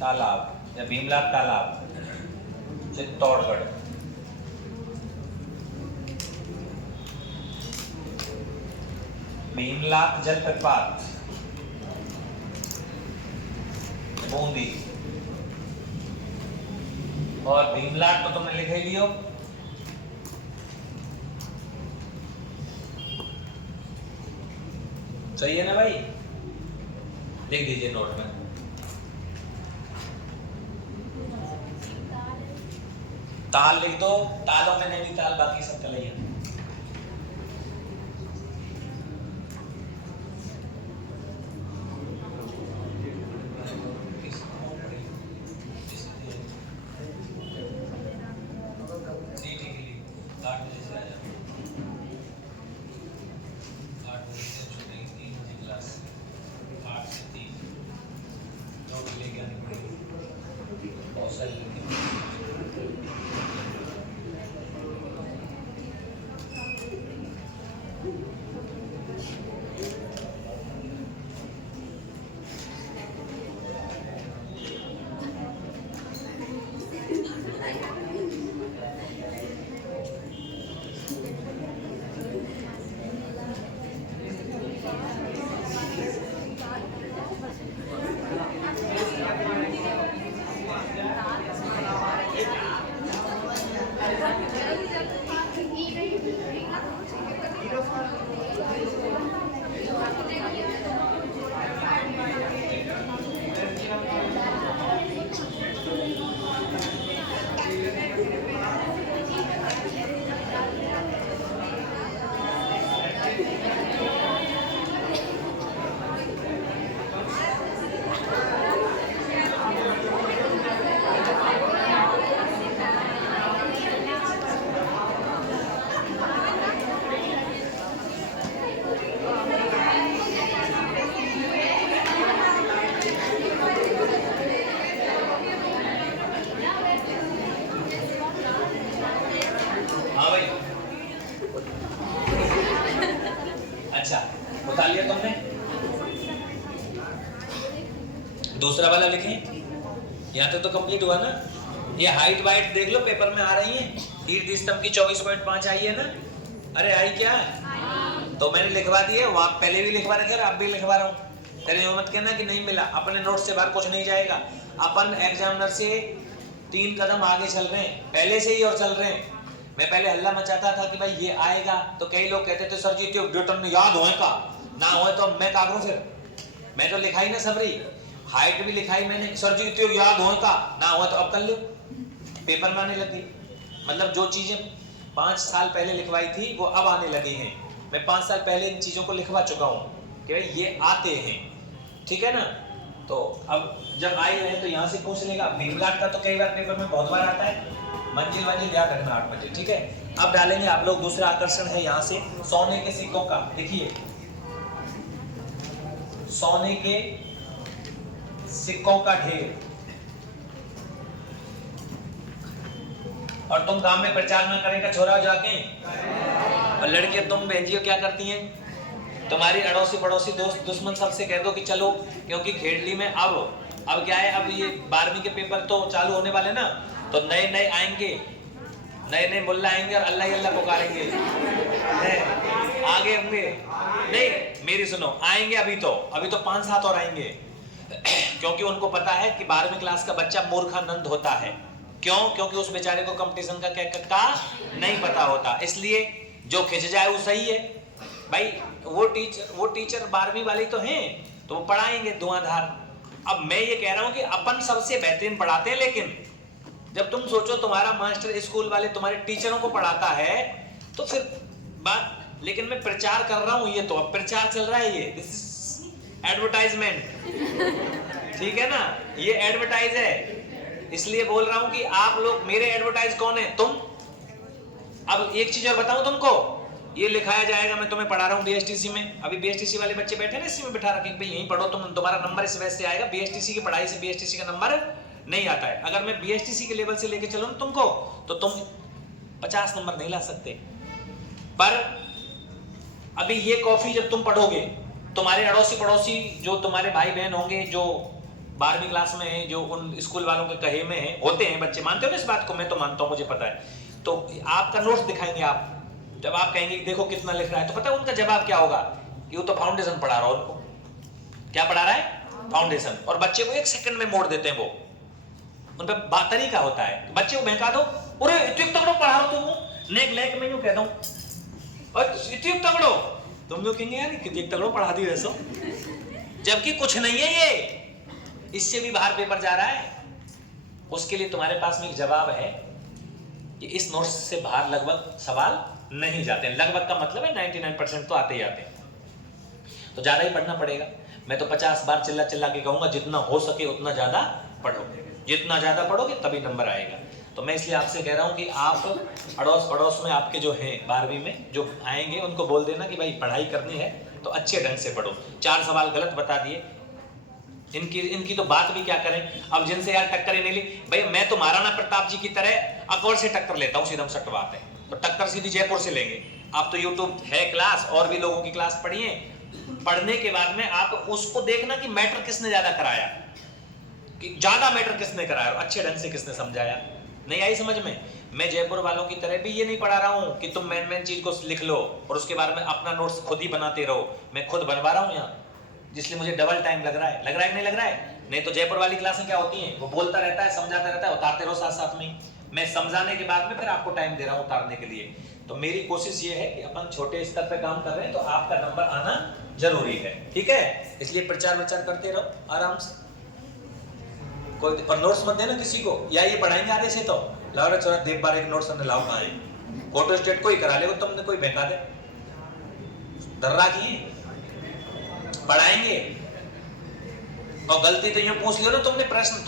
तालाब या भीमलाट तालाब चित्तौड़गढ़। भीमलाट जलप्रपात बूंदी। और भीमलाट तो तुमने लिख ही लियो। सही है ना भाई? लिख दीजिए नोट में। ताल लिख दो, तालों में नहीं ताल, बाकी सब तलैया। अच्छा बता लिया तुमने। दूसरा वाला लिखें, यहाँ तक तो कंप्लीट हुआ ना। ये हाइट वाइट देख लो, पेपर में आ रही है। कीर्ति स्तंभ की 24.5 आई है ना? अरे आई क्या? तो मैंने लिखवा दिए, वहां पहले भी लिखवा रखे, अब भी लिखवा रहा हूँ। तेरे मत कहना कि नहीं मिला, अपने नोट से बाहर कुछ नहीं जाएगा। अपन एग्जामिनर से 3 कदम आगे चल रहे हैं, पहले से ही और चल रहे हैं। मैं पहले हल्ला मचाता था कि भाई ये आएगा, तो कई लोग कहते थे सर जी ड्यूटन याद होए का ना होए तो मैं क्या करूं? फिर मैं तो लिखाई ना सबरी, हाइट भी लिखाई मैंने, सर जी याद होए का ना होए तो अब कर लो, पेपर में आने लगी। मतलब जो चीजें 5 साल पहले लिखवाई थी वो अब आने लगी हैं। मैं 5 साल पहले इन चीजों को लिखवा चुका हूँ कि भाई ये आते हैं, ठीक है ना। तो अब जब आए हैं तो यहाँ से पूछ लेगा। भीमलाट का तो कई बार पेपर में बहुत बार आता है। मंजिल याद रखना 8 मंजिल, ठीक है। अब डालेंगे आप लोग, दूसरा आकर्षण है यहाँ से सोने के सिक्कों का। देखिए सोने के सिक्कों का ढेर। और तुम गांव में प्रचार न करेगा छोरा जाके। और लड़कियां तुम बहनजियों क्या करती हैं? तुम्हारी अड़ोसी पड़ोसी दोस्त दुश्मन सबसे कह दो कि चलो, क्योंकि खेड़ली में अब क्या है, अब ये 12वीं के पेपर तो चालू होने वाले ना, तो नए आएंगे, नए मुल्ला आएंगे और अल्लाह ही अल्लाह पुकारेंगे। आगे होंगे नहीं, मेरी सुनो, आएंगे अभी तो 5-7 और आएंगे। क्योंकि उनको पता है कि 12वीं क्लास का बच्चा मूर्खानंद होता है। क्यों? क्योंकि उस बेचारे को कंपटीशन का क्या नहीं पता होता, इसलिए जो खिंच जाए वो सही है भाई। वो टीचर 12वीं वाली तो हैं, तो वो पढ़ाएंगे धुआंधार। अब मैं ये कह रहा हूं कि अपन सबसे बेहतरीन पढ़ाते हैं, लेकिन जब तुम सोचो तुम्हारा मास्टर स्कूल वाले तुम्हारे टीचरों को पढ़ाता है तो फिर बात। लेकिन मैं प्रचार कर रहा हूं, ये तो अब प्रचार चल रहा है, ये दिस इज एडवर्टाइजमेंट, ठीक है ना, ये एडवर्टाइज है, इसलिए बोल रहा हूं कि आप लोग मेरे एडवर्टाइज कौन है? तुम। अब एक चीज और बताऊं तुमको, ये लिखाया जाएगा, मैं तुम्हें पढ़ा रहा हूँ बीएसटीसी में। अभी बीएसटीसी वाले बच्चे बैठे ना, इसी में बिठा रखे भाई यहीं पढ़ो, तुम्हारा नंबर इस वजह से आएगा। बीएसटीसी की पढ़ाई से बीएसटीसी का नंबर नहीं आता है। अगर मैं बीएसटीसी के लेवल से लेके चलूं तुमको, तो तुम 50 नंबर नहीं ला सकते। पर अभी ये कॉफी जब तुम पढ़ोगे, तुम्हारे अड़ोसी पड़ोसी जो तुम्हारे भाई बहन होंगे, जो 12वीं क्लास में है, जो उन स्कूल वालों के कहे में है, होते हैं बच्चे, मानते हो ना इस बात को? मैं तो मानता हूं, मुझे पता है। तो आपका नोट्स दिखाएंगे आप, जब आप कहेंगे देखो कितना लिख रहा है, तो पता है उनका जवाब क्या होगा? कि वो तो फाउंडेशन पढ़ा रहा है, उनको क्या पढ़ा रहा है? फाउंडेशन। और बच्चे को 1 सेकंड में मोड़ देते हैं वो, उन पर बात तरीका होता है। बच्चे को बहका दो, अरे इतने तगड़ो पढ़ा रहा तुम, नेक लेक में यूं कह दूं, और इतने तगड़ो, तुम लोग कहेंगे यार कितने तगड़ो पढ़ा दी वैसो, जबकि कुछ नहीं है, ये इससे भी बाहर पेपर जा रहा है। उसके लिए तुम्हारे पास में एक जवाब है कि इस नोट्स से बाहर लगभग सवाल नहीं जाते हैं। लगभग का मतलब है 99% तो आते ही आते हैं, तो ज्यादा ही पढ़ना पड़ेगा। मैं तो 50 बार चिल्ला चिल्ला के कहूंगा जितना हो सके उतना ज्यादा पढ़ो, जितना ज्यादा पढ़ोगे तभी नंबर आएगा। तो मैं इसलिए आपसे कह रहा हूं कि आप अड़ोस पड़ोस में आपके जो हैं 12वीं में जो आएंगे, उनको बोल देना कि भाई पढ़ाई करनी है तो अच्छे ढंग से पढ़ो। 4 सवाल गलत बता दिए, इनकी तो बात भी क्या करें। अब जिनसे यार टक्कर ही नहीं ली, भाई मैं तो महाराणा प्रताप जी की तरह अकबर से टक्कर लेता हूँ, सीधा सट बात है। तो टक्कर सीधी जयपुर से लेंगे। आप तो यूट्यूब है क्लास, और भी लोगों की क्लास पढ़िए। पढ़ने के बाद में आप उसको देखना कि मैटर किसने ज्यादा कराया, कि ज्यादा मैटर किसने कराया और अच्छे ढंग से किसने समझाया। नहीं आई समझ में? मैं जयपुर वालों की तरह भी ये नहीं पढ़ा रहा हूँ कि तुम मेन चीज को लिख लो और उसके बारे में अपना नोट्स खुद ही बनाते रहो। मैं खुद बनवा रहा हूँ यहाँ, जिसलिए मुझे डबल टाइम लग रहा है कि नहीं लग रहा है? नहीं तो जयपुर वाली क्लासें क्या होती हैं, वो बोलता रहता है, समझाता रहता है, उतारते रहो साथ साथ में। मैं समझाने के बाद में फिर आपको टाइम दे रहा हूँ उतारने के लिए। तो मेरी कोशिश ये है कि अपन छोटे स्तर पे काम कर रहे हैं, तो आपका नंबर आना जरूरी है, ठीक है? इसलिए प्रचार विचार करते रहो आराम से, कोई और नोट्स मत देना किसी को, या ये पढ़ाएंगे आधे से तो लाओ रे छोरा देव बारे के नोट्स हमने लाओ कहाँ है, फोटो स्टेट कोई करा ले, तुमने कोई बहका दे, डर्रा की पढ़ाएंगे। और गलती तो यूं पूछ लियो ना तुमने प्रश्न,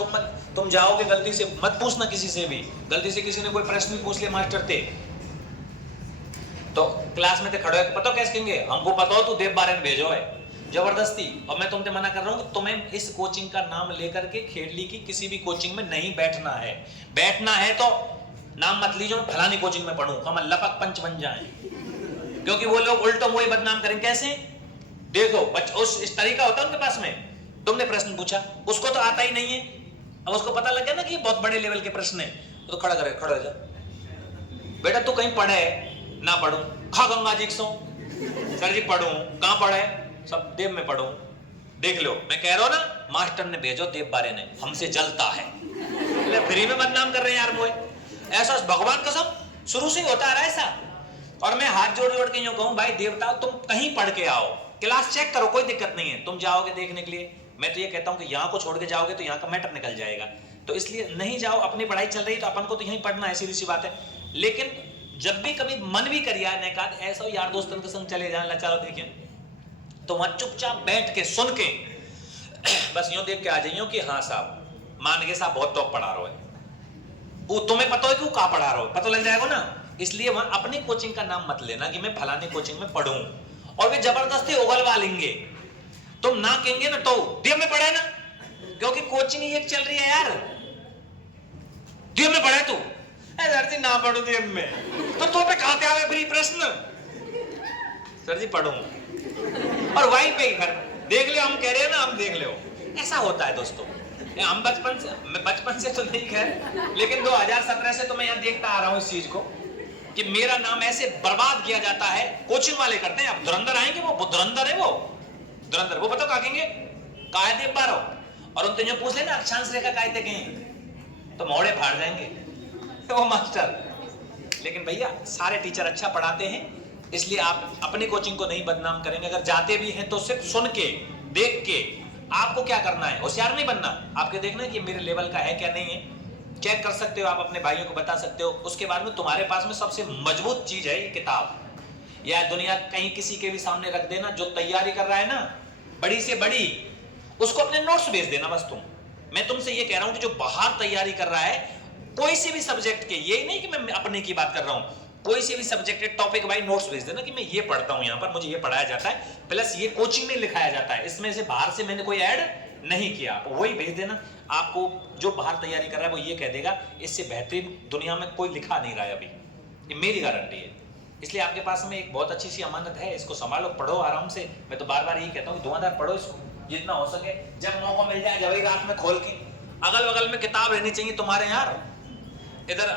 तुम जाओगे गलती से मत पूछना किसी से भी। गलती से किसी ने कोई प्रश्न भी पूछ लिया मास्टर थे, तो क्लास में तो खड़े हो, पता कैसे कहेंगे, हमको पता हो तू देव बारे में भेजो है, जबरदस्ती। और मैं तुमसे मना कर रहा हूं कि तुम्हें इस कोचिंग का नाम लेकर के खेड़ली की किसी भी कोचिंग में नहीं बैठना है। बैठना है तो नाम मत लीजिए फलानी कोचिंग में पढ़ूं, हम लपक पंच बन जाएं, क्योंकि वो लोग उल्टो मुझे बदनाम करेंगे। कैसे? देखो उस इस तरीका होता है उनके पास में, तुमने प्रश्न पूछा, उसको तो आता ही नहीं है, अब उसको पता लग गया ना कि ये बहुत बड़े लेवल के प्रश्न है, तो खड़ा करे, खड़ा हो जा बेटा, तू कहीं पढ़े ना पढ़ूं, खा गंगा जी सो, सर जी पढ़ूं, कहां पढ़े? सब देव में पढ़ूं। देख लो, मैं कह रहा हूं ना, मास्टर ने भेजो देव बारे ने, हमसे जलता है, फ्री में बदनाम कर रहे हैं यार वो। ऐसा भगवान कसम शुरू से होता आ रहा है ऐसा। और मैं हाथ जोड़ जोड़ के यूं कहूं, भाई देवता तुम कहीं पढ़ के आओ, क्लास चेक करो, कोई दिक्कत नहीं है, तुम जाओगे देखने के लिए, मैं तो ये कहता हूं कि यहाँ को छोड़ के जाओगे तो यहाँ का मैटर निकल जाएगा। तो इसलिए नहीं जाओ, अपनी पढ़ाई चल रही तो अपन को तो यहीं पढ़ना है, सीधी सी बात है। लेकिन जब भी कभी मन भी करिया नेकात ऐसा यार दोस्तों के संग चले जाए, चलो देखिए, तो वहां चुपचाप बैठ के सुन के बस यूं देख के आ जाइयो कि हाँ साहब मान के साहब बहुत टॉप पढ़ा रहे हो, वो तुम्हें पता हो कि वो कहाँ पढ़ा रहे हो, पता लग जाएगा ना। इसलिए वहां अपनी कोचिंग का नाम मत लेना कि मैं फलानी कोचिंग में पढ़ूं, और वे जबरदस्ती उगलवा लेंगे। तुम ना कहेंगे ना तो देव में पढ़े ना, क्योंकि कोचिंग ही एक चल रही है यार। देव में पढ़े तू सर जी ना पढ़ू देव में, तो पे खाते आवे फ्री प्रश्न, सर जी पढ़ू, और वहीं पे ही फिर देख लियो, हम कह रहे हैं ना, हम देख लियो। ऐसा होता है दोस्तों, हम बचपन से तो नहीं खैर, लेकिन 2017 से तो मैं यहाँ देखता आ रहा हूँ इस चीज को। कि मेरा नाम ऐसे बर्बाद किया जाता है, कोचिंग वाले करते हैं। अब धुरंधर आएंगे, वो धुरंधर है, वो धुरंधर, वो बताओ क्या कहेंगे, कायदे पर हो, और उनसे जो पूछ लेना अक्षांश रेखा कायदे कहें तो मोड़े फाड़ जाएंगे वो मास्टर। लेकिन भैया सारे टीचर अच्छा पढ़ाते हैं, इसलिए आप अपनी कोचिंग को नहीं बदनाम करेंगे। अगर जाते भी हैं तो सिर्फ सुन के, देख के। आपको क्या करना है, होशियार नहीं बनना, आपके देखना है कि मेरे लेवल का है क्या नहीं है, चेक कर सकते हो आप, अपने भाइयों को बता सकते हो। उसके बाद में तुम्हारे पास में सबसे मजबूत चीज है ये किताब। या दुनिया कहीं किसी के भी सामने रख देना, जो तैयारी कर रहा है ना बड़ी से बड़ी, उसको अपने नोट्स भेज देना बस तुम। मैं तुमसे ये कह रहा हूं कि जो बाहर तैयारी कर रहा है कोई से भी सब्जेक्ट के, ये नहीं कि मैं अपने की बात कर रहा हूं, कोई से भी सब्जेक्ट के टॉपिक वाइज नोट्स भेज देना कि मैं ये पढ़ता हूं, यहां पर मुझे ये पढ़ाया जाता है, प्लस ये कोचिंग में लिखाया जाता है, इसमें से बाहर से मैंने कोई ऐड नहीं किया, वही भेज देना। आपको जो बाहर तैयारी कर रहा है वो ये कह देगा इससे बेहतरीन दुनिया में कोई लिखा नहीं रहा है अभी, ये मेरी गारंटी है। इसलिए आपके पास में एक बहुत अच्छी सी अमानत है, इसको संभालो, पढ़ो आराम से। मैं तो बार बार यही कहता हूँ धुआंधार पढ़ो इसको जितना हो सके, जब मौका मिल जाए जब रात में खोल के। अगल बगल में किताब रहनी चाहिए तुम्हारे यार। इधर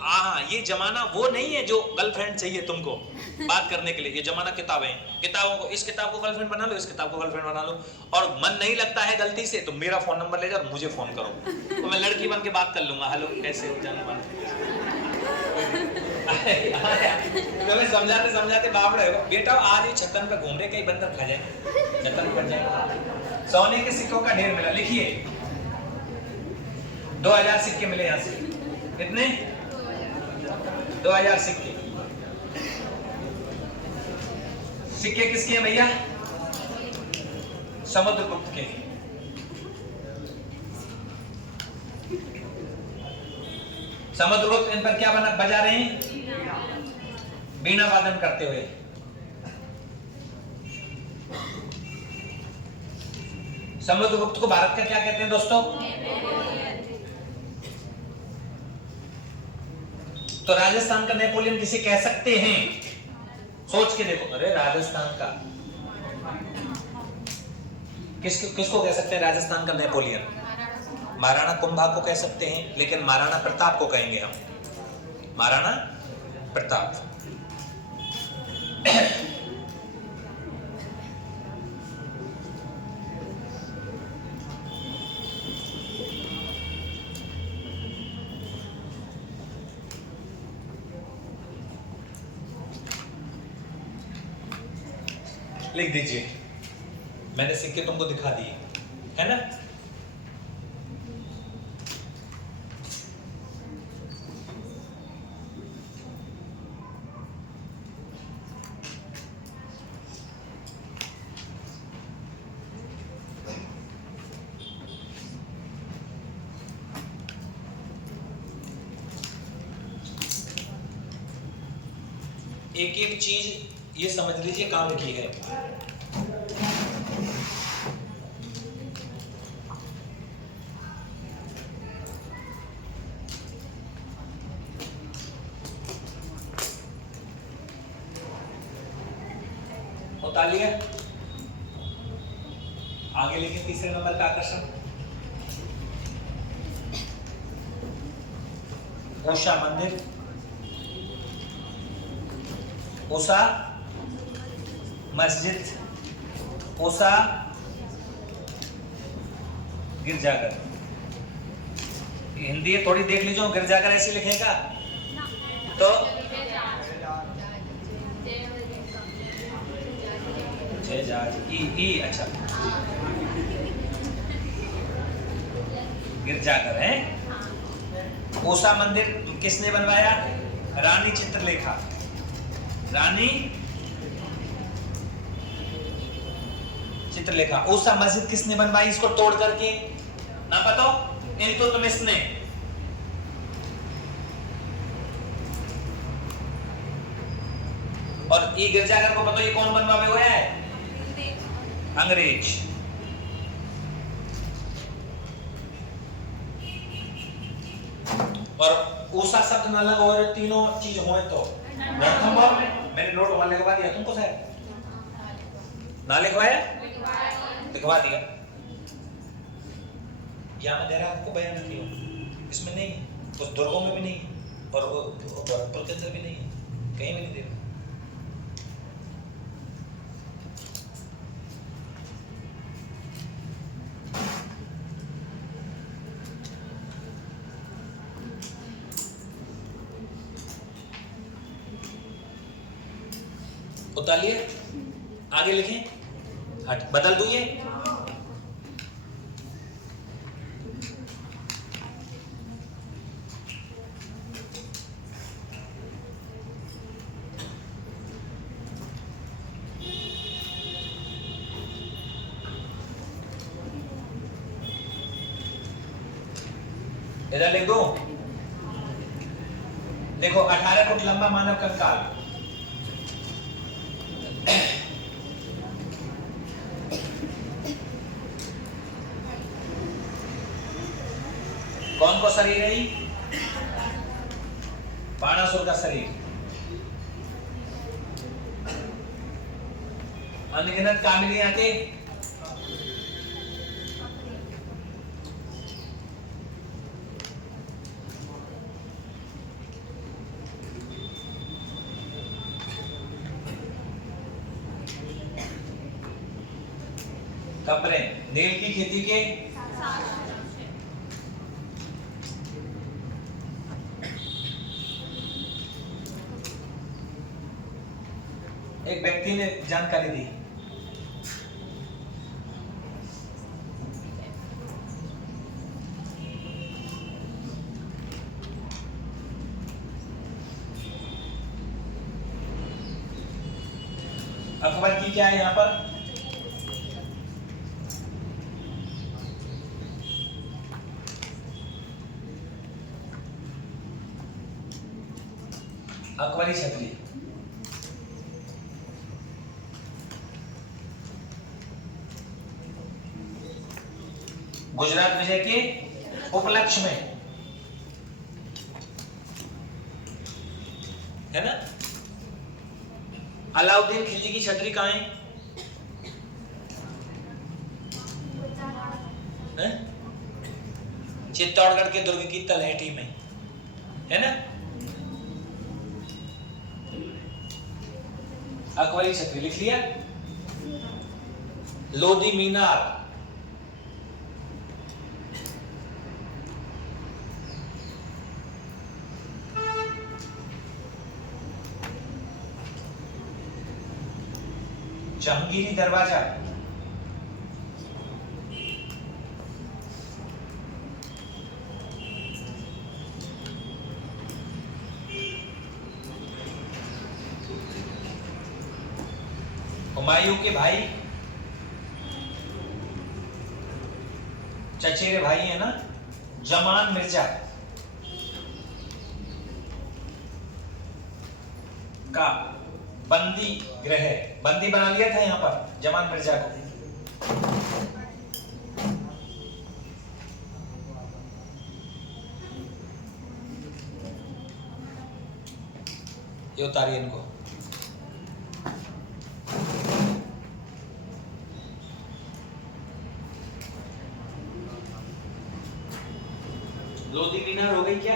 हाँ, ये जमाना वो नहीं है जो गर्लफ्रेंड चाहिए तुमको बात करने के लिए, ये जमाना किताबें, किताबों को, इस किताब को गर्लफ्रेंड बना लो, इस किताब को गर्लफ्रेंड बना लो। और मन नहीं लगता है गलती से तो मेरा फोन नंबर ले जाओ, मुझे फोन करो, तो मैं लड़की बन के बात कर लूंगा, हेलो कैसे हो जाने वाला। समझाते समझाते बावड़े हो बेटा, आज ही छतन पे घूम रहे, कई बंदर खा जाए, छतन पर जाए। सोने के सिक्कों का ढेर मिला, लिखिए 2000 सिक्के मिले यहां से। कितने? 2000 सिक्के। सिक्के किसके हैं भैया? समुद्रगुप्त के। समुद्रगुप्त इन पर क्या बजा रहे हैं? बीना वादन करते हुए। समुद्रगुप्त को भारत का क्या कहते हैं दोस्तों? तो राजस्थान का नेपोलियन किसे कह सकते हैं? सोच के देखो। अरे राजस्थान का किसको कह सकते हैं? राजस्थान का नेपोलियन महाराणा कुंभा को कह सकते हैं, लेकिन महाराणा प्रताप को कहेंगे हम, महाराणा प्रताप। लिख दीजिए, मैंने सिक्के तुमको दिखा दिए है ना। एक एक चीज ये समझ लीजिए काम की है। उतारिए आगे, लेकिन तीसरे नंबर का आकर्षण उषा मंदिर, उषा मस्जिद, उषा गिरजाघर। हिंदी है थोड़ी देख लीजिए, गिरजाघर ऐसे लिखेगा तो अच्छा गिरजाघर है। उषा मंदिर किसने बनवाया? रानी चित्रलेखा। रानी चित्रलेखा। उषा मस्जिद किसने बनवाई इसको तोड़ करके? ना पता? इल्तुतमिश ने। और ये गिरजाघर को पता ये कौन बनवावे हुआ है? अंग्रेज। और उषा शब्द ना लगा और तीनों चीज होए तो रणथंभौर में मैंने नोट वहां लिखवा दिया तुमको शायद ना लिखवाया, लिखवा दिया। यहाँ मैं देहरा आपको बयान किया, इसमें नहीं, उस दुर्गों में भी नहीं और गोरखपुर के अंदर भी नहीं। कहीं भी नहीं दे रहा। उतारिए, आगे लिखें, हट बदल दूं ये। इधर लिख दूं, देखो 18 फुट लंबा मानव कंकाल, कौन को शरीर है? बाणासुर का शरीर। अनगिनत कामिनियां के कब्रें, नील की खेती के एक व्यक्ति ने जानकारी दी, अकबर की क्या है यहां पर? अकबरी छतरी। गुजरात विजय के उपलक्ष्य में, है ना? अलाउद्दीन खिलजी की छतरी कहां है? चित्तौड़गढ़ के दुर्ग की तलहटी में, है ना? अकबरी छतरी लिख लिया। लोधी मीनार, जहांगीरी दरवाजा, हुमायूं के भाई, चचेरे भाई है ना, जमान मिर्जा का बंदी गृह, बंदी बना लिया था यहां पर जमान मिर्जा को। ये उतारिए इनको। लोधी मीनार हो गई क्या?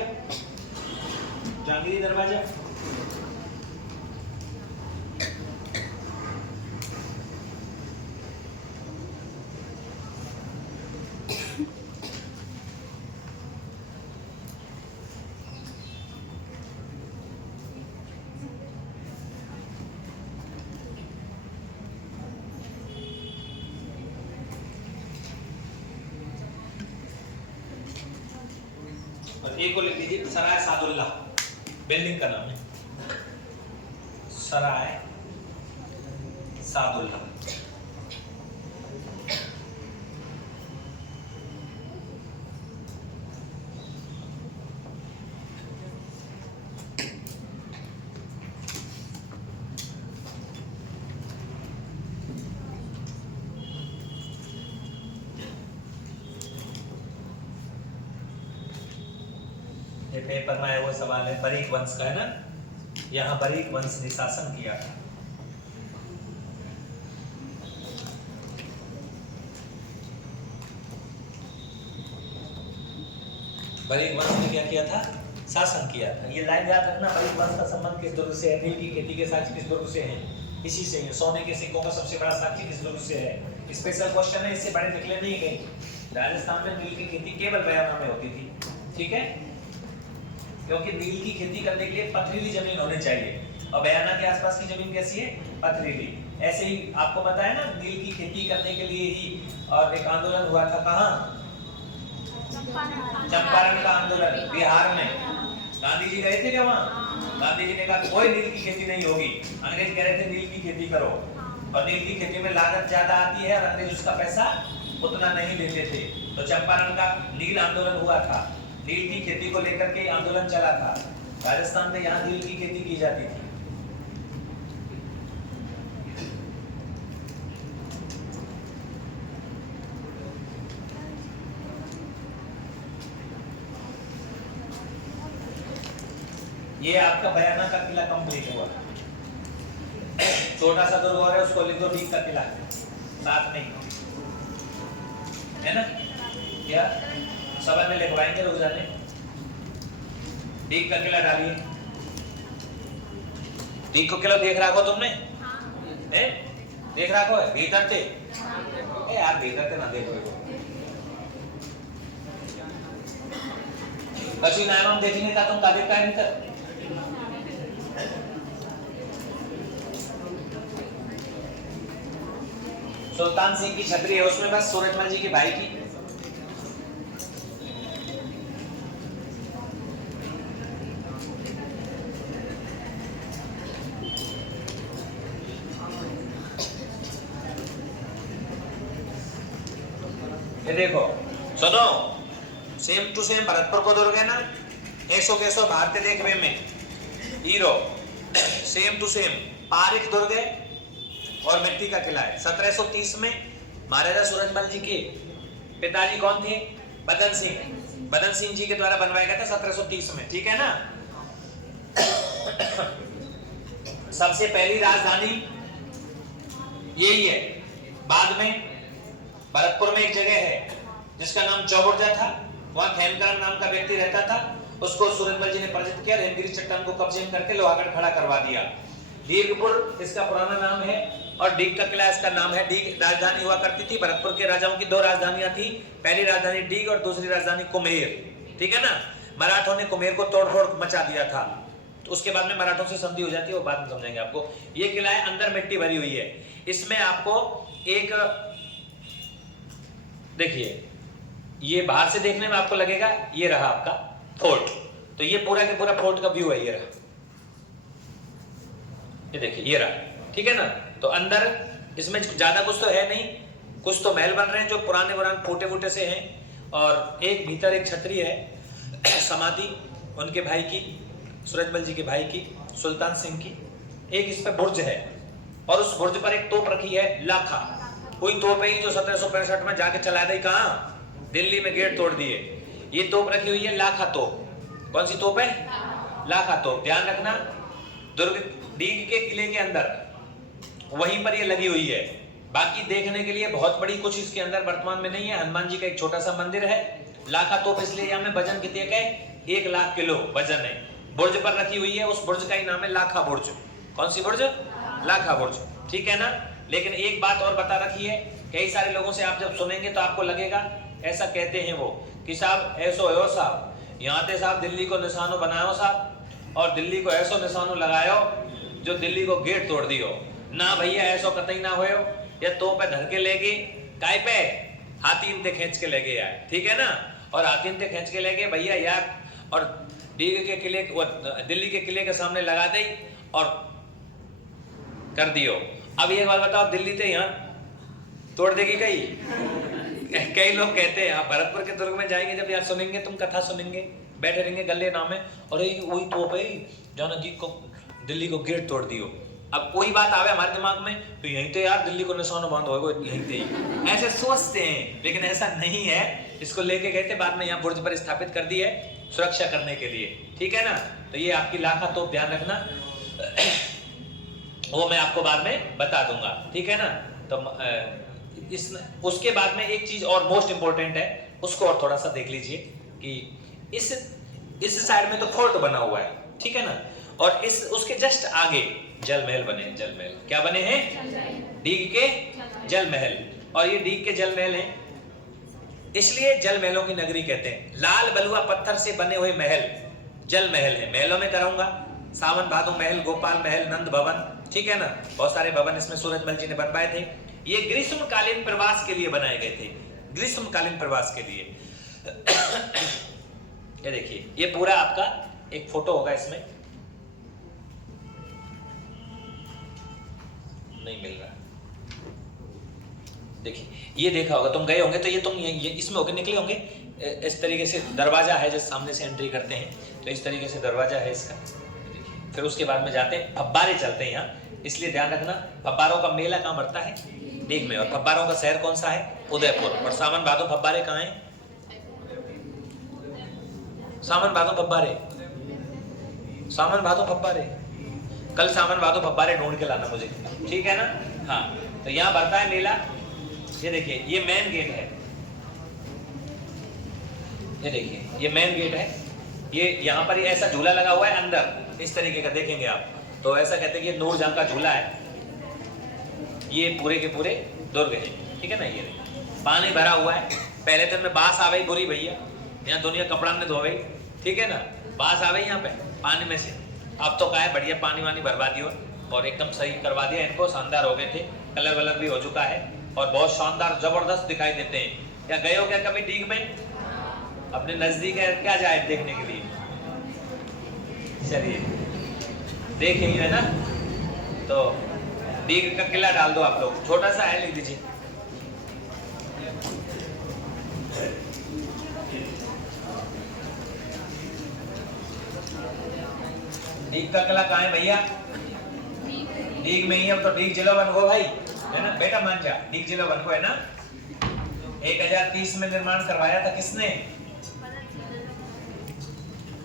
जहांगीरी दरवाजा, और एक को लिख लीजिए सराय सादुल्ला, बिल्डिंग का नाम है सराय सादुल्ला। ये पेपर में आया हुआ सवाल है, बरीक वंश का है ना, यहाँ बरीक वंश ने शासन किया था। बरीक वंश ने क्या किया था? शासन किया था। ये लाइन याद रखना भाई, वंश का संबंध किस दुर्ग से है, नील की खेती के साक्ष्य किस दुर्ग से है, इसी से है। सोने के सिक्कों का सबसे बड़ा साक्ष्य किस दुर्ग से है, स्पेशल क्वेश्चन है, इससे बड़े निकले नहीं गए। राजस्थान में नील की खेती केवल बयाना में होती थी, ठीक है, क्योंकि नील की खेती करने के लिए पथरीली जमीन होनी चाहिए, और बयाना के आसपास की जमीन कैसी है, पथरीली। ऐसे ही आपको पता है ना, नील की खेती करने के लिए ही और एक आंदोलन हुआ था, कहाँ, चंपारण का आंदोलन बिहार में। गांधी जी गए थे क्या वहाँ? गांधी जी ने कहा कोई नील की खेती नहीं होगी, अंग्रेज कह रहे थे नील की खेती करो, और नील की खेती में लागत ज्यादा आती है और अंग्रेज उसका पैसा उतना नहीं देते थे। तो चंपारण का नील आंदोलन हुआ था, नील की खेती को लेकर के आंदोलन चला था। राजस्थान में यहाँ नील की खेती की जाती थी। ये आपका बयाना का किला कंप्लीट हुआ। छोटा सा दुर्ग और है, उसको लिख दो डीग का किला, साथ में है ना, क्या सब में लिखवाएंगे, रुक जाने, डीग का किला डालिए। डीग को किला देख रखो तुमने, है देख रखो है, भीतर थे यार, भीतर थे ना देखो, कछु नाम देखने का तुम काबिल का भीतर। सुल्तान सिंह की छतरी है, उसमें बस सूरजमल जी के भाई की। ये देखो, सुनो, सेम टू सेम भरतपुर को दुर्ग है ना, ऐसो कैसो भारतीय देखने में हीरो, सेम टू सेम पारिक दुर्ग है और मिट्टी का किला है। 1730 में महाराजा सूरजमल जी के पिताजी कौन थे, बदन सिंह, बदन सिंह जी के द्वारा बनवाया गया था 1730 में, ठीक है ना। सबसे पहली राजधानी यही है। बाद में भरतपुर में एक जगह है जिसका नाम चौबुर्जा था, वहां खेमकरण नाम का व्यक्ति रहता था, उसको सूरजमल जी ने पराजित किया, रेमगिरी चट्टान को कब्जे में करके लोहागढ़ खड़ा करवा दिया। दीर्घपुर इसका पुराना नाम है, और डीग का किला इसका नाम है। डीग राजधानी हुआ करती थी, भरतपुर के राजाओं की दो राजधानियां थी, पहली राजधानी डीग और दूसरी राजधानी कुम्हेर, ठीक है ना। मराठों ने कुम्हेर को तोड़फोड़ मचा दिया था, तो उसके बाद में मराठों से संधि हो जाती है, वो बाद में समझेंगे आपको। ये किला है, अंदर मिट्टी भरी हुई है, इसमें आपको एक देखिए, ये बाहर से देखने में आपको लगेगा ये रहा आपका फोर्ट, तो ये पूरा के पूरा फोर्ट का व्यू है, ये रहा, ये देखिए ये रहा, ठीक है ना। तो अंदर इसमें ज्यादा कुछ तो है नहीं, कुछ तो महल बन रहे हैं जो पुराने फूटे फूटे से हैं, और एक भीतर एक छतरी है समाधि उनके भाई की, सूरजमल जी के भाई की, सुल्तान सिंह की। एक इस पर बुर्ज है, और उस बुर्ज पर एक तोप रखी है, लाखा, कोई तोप है जो 1765 में जाके चला दी, कहाँ, दिल्ली में गेट तोड़ दिए। ये तोप रखी हुई है, लाखा तोप। कौन सी तोप है, लाखा तोप। ध्यान रखना, दुर्ग डीग के किले के अंदर वहीं पर ये लगी हुई है। बाकी देखने के लिए बहुत बड़ी कुछ इसके अंदर वर्तमान में नहीं है। हनुमान जी का एक छोटा सा मंदिर है। लाखा तोप इसलिए यहाँ में वजन कितने का है, 1 लाख किलो वजन है। बुर्ज पर रखी हुई है, उस बुर्ज का ही नाम है लाखा बुर्ज। कौन सी बुर्ज, लाखा बुर्ज, ठीक है ना। लेकिन एक बात और बता रखी है, कई सारे लोगों से आप जब सुनेंगे तो आपको लगेगा, ऐसा कहते हैं वो कि साहब ऐसो हो साहब, यहाँ ते साहब दिल्ली को निशानो बनायो साहब, और दिल्ली को ऐसो निशानो लगायो जो दिल्ली को गेट तोड़ दियो। ना भैया ऐसो कतई ना होयो, या तो पे धर के ले गए, काय पे हाथीम ते खींच के ले गए यार, ठीक है ना। और हाथीम ते खींच के ले गए भैया यार, और डीग के किले, दिल्ली के किले के सामने लगा दे और कर दियो। अब ये बात बताओ, दिल्ली ते यहाँ तोड़ देगी कई लोग कहते हैं, आप भरतपुर के दुर्ग में जाएंगे, जब यार सुनेंगे, तुम कथा सुनेंगे, बैठे रहेंगे गले नाम है, और वही तोप है जाना जी को दिल्ली को गेट तोड़ दियो। अब कोई बात आवे हमारे दिमाग में तो यहीं तो यार दिल्ली को निशाना बंद होगा, यहीं पे ऐसे सोचते हैं, लेकिन ऐसा नहीं है। इसको लेके गए थे, बाद में यहाँ बुर्ज पर स्थापित कर दी है सुरक्षा करने के लिए, ठीक है ना। तो ये आपकी लाखा तोप, ध्यान रखना, वो मैं आपको बाद में बता दूंगा, ठीक है ना। तो उसके बाद में एक चीज और मोस्ट इंपोर्टेंट है, उसको और थोड़ा सा देख लीजिए कि इस इस साइड में तो फोर्ट बना हुआ है, ठीक है ना, और इस उसके जस्ट आगे जल महल बने हैं। जल महल क्या बने हैं? डीग के जल महल। और ये डीग के जल महल हैं, इसलिए जल महलों की नगरी कहते हैं। लाल बलुआ पत्थर से बने हुए महल जल महल है। महलों में कहूंगा सावन भादो महल, गोपाल महल, नंद भवन, ठीक है ना, बहुत सारे भवन इसमें सूरजमल जी ने बनवाए थे। ये ग्रीष्मकालीन प्रवास के लिए बनाए गए थे, ग्रीष्मकालीन प्रवास के लिए। ये देखिए, ये पूरा आपका एक फोटो होगा, इसमें नहीं मिल रहा, देखिए ये देखा होगा, तुम गए होंगे तो ये तुम ये इसमें होके निकले होंगे। इस तरीके से दरवाजा है, जिस सामने से एंट्री करते हैं, तो इस तरीके से दरवाजा है इसका। देखिए फिर उसके बाद में जाते हैं, फब्बारे चलते हैं यहाँ, इसलिए ध्यान रखना फब्बारों का मेला कहाँ बढ़ता है? डीग में। और फब्बारों का शहर कौन सा है? उदयपुर। और सावन भादो फब्बारे कहाँ है? सावन भादो फब्बारे, सावन भादो फब्बारे, कल सावन भादो फब्बारे ढूंढ के लाना मुझे, ठीक है ना। हाँ, तो यहाँ बढ़ता है मेला। ये देखिए, ये मेन गेट है, ये देखिए ये मेन गेट है। ये यहाँ पर ऐसा झूला लगा हुआ है अंदर, इस तरीके का देखेंगे आप तो ऐसा कहते हैं कि नूरजहां का झूला है। ये पूरे के पूरे दुर्ग है, ठीक है ना। ये पानी भरा हुआ है, पहले दिन में बास आ गई बुरी भैया, यहाँ दुनिया कपड़ा में धो गई, ठीक है ना, बास आ गई यहाँ पे पानी में से। अब तो क्या है, बढ़िया पानी वानी भरवा दियो और एकदम सही करवा दिया इनको, शानदार हो गए थे, कलर वलर भी हो चुका है और बहुत शानदार जबरदस्त दिखाई देते हैं। क्या गए हो क्या कभी डीग में? अपने नजदीक है, क्या जाए देखने के लिए? चलिए देखेंगे, है ना। तो डीग का किला डाल दो आप लोग, छोटा सा है, लिख दीजिए। डीग का किला कहाँ है भैया? डीग में ही है, तो डीग जिला बन गो भाई, है ना बेटा, मान जा, डीग जिला बन गो, है ना। 1030 में निर्माण करवाया था किसने?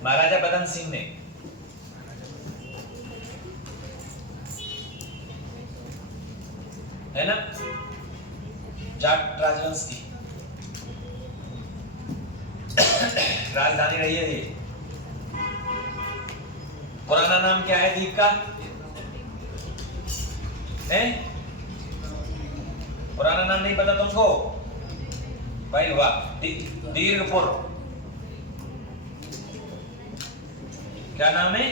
महाराजा बदन सिंह ने, है ना, जाट राजवंश की राजधानी रही है ये। पुराना नाम क्या है दीप का? है पुराना नाम नहीं पता तुमको भाई? वाह, दीर्घपुर। क्या नाम है?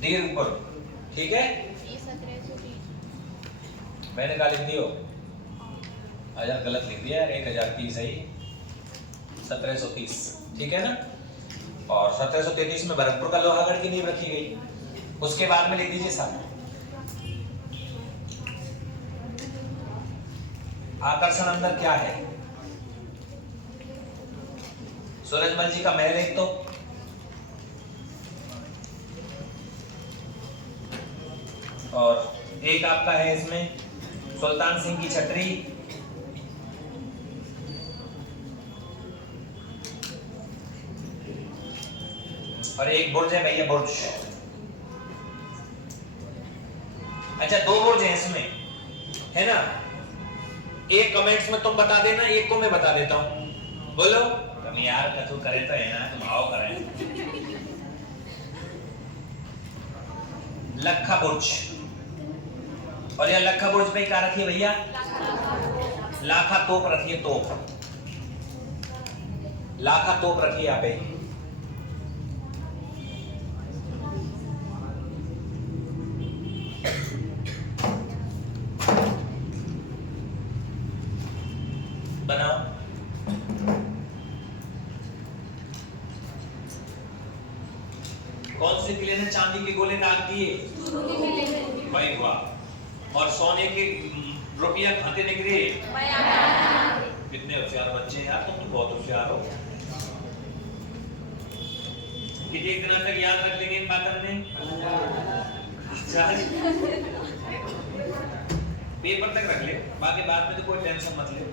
दीर्घपुर, ठीक है। मैंने कहा लिख दियो, हजार गलत लिख दिया यार, 1030 है, 1730, ठीक है ना। और 1733 में भरतपुर का लोहागढ़ की नींव रखी गई। उसके बाद में लिख दीजिए साहब, आकर्षण अंदर क्या है? सूरजमल जी का महल एक तो, और एक आपका है इसमें सुल्तान सिंह की छतरी, और एक बुर्ज है भैया, बुर्ज। अच्छा, 2 बुर्ज हैं इसमें, है ना। एक कमेंट्स में तुम बता देना, एक को मैं बता देता हूं, बोलो। तुम यार कथू करे तो है ना, तुम आओ करें। लखा बुर्ज, और यह लखा बुर्ज पे क्या रखी है भैया? लाखा तोप रखी है, तोप, लाखा तोप रखी है यहाँ पे। बनाओ। कौन से किले ने चांदी के गोले दाग दिए? भाई वाह। और सोने के रुपया खाते निकले। कितने होशियार बच्चे यार, तुम तो बहुत होशियार हो। कितने दिनों तक याद रख लेंगे इन बातों में? पेपर तक रख ले, बाकी बाद में तो कोई टेंशन मत ले।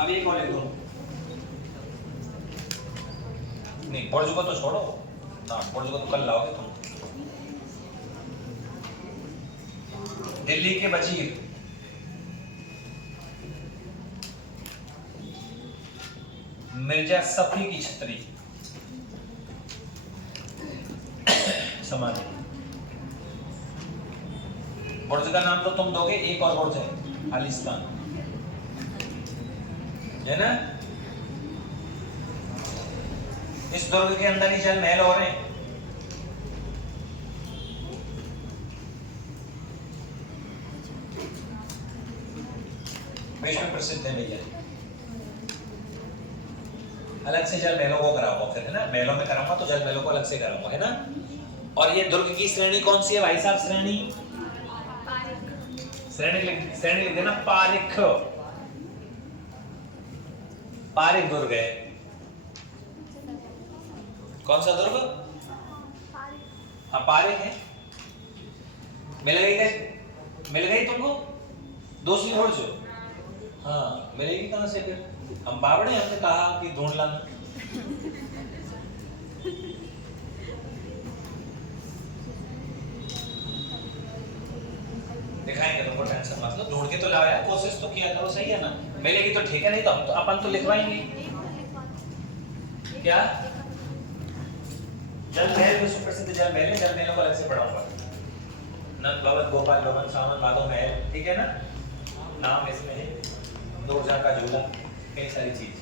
अब एक और लिख दो, नहीं बुर्ज को तो छोड़ो, हाँ बुर्ज को तो कल लाओगे तुम। दिल्ली के वजीर, मिर्जा सफी की छतरी समाधि। बुर्ज का नाम तो तुम दोगे, एक और बुर्ज है आलिस्तान, है ना। इस दुर्ग के अंदर ही जल महल और हैं। विश्व प्रसिद्ध है भैया। अलग से जल महलों को कराऊंगा फिर, है ना, महलों में कराऊंगा तो जल महलों को अलग से कराऊंगा, है ना। और ये दुर्ग की श्रेणी कौन सी है भाई साहब? श्रेणी लिख देना, पारिख। पारिख दुर्ग है। कौन सा दुर्ग? हाँ पारिख है। मिल गई तुमको दूसरी बुर्ज? हाँ मिलेगी कहां से फिर? हम बावड़े, हमने कहा कि ढूंढ लाना। दिखाएंगे तुमको, टेंशन मत लो, ढूंढ के तो लाओ यार, कोशिश तो किया करो, सही है ना। मिलेगी तो ठीक है, नहीं तो हम तो अपन तो लिखवाएंगे। क्या जल महल विश्व प्रसिद्ध जल महल है, जल महलों को अलग से पढ़ाऊंगा। नंद भवन, गोपाल भवन, सावन माधव महल, ठीक है ना, नाम इसमें है। दूरजा का झूला, कई सारी चीज।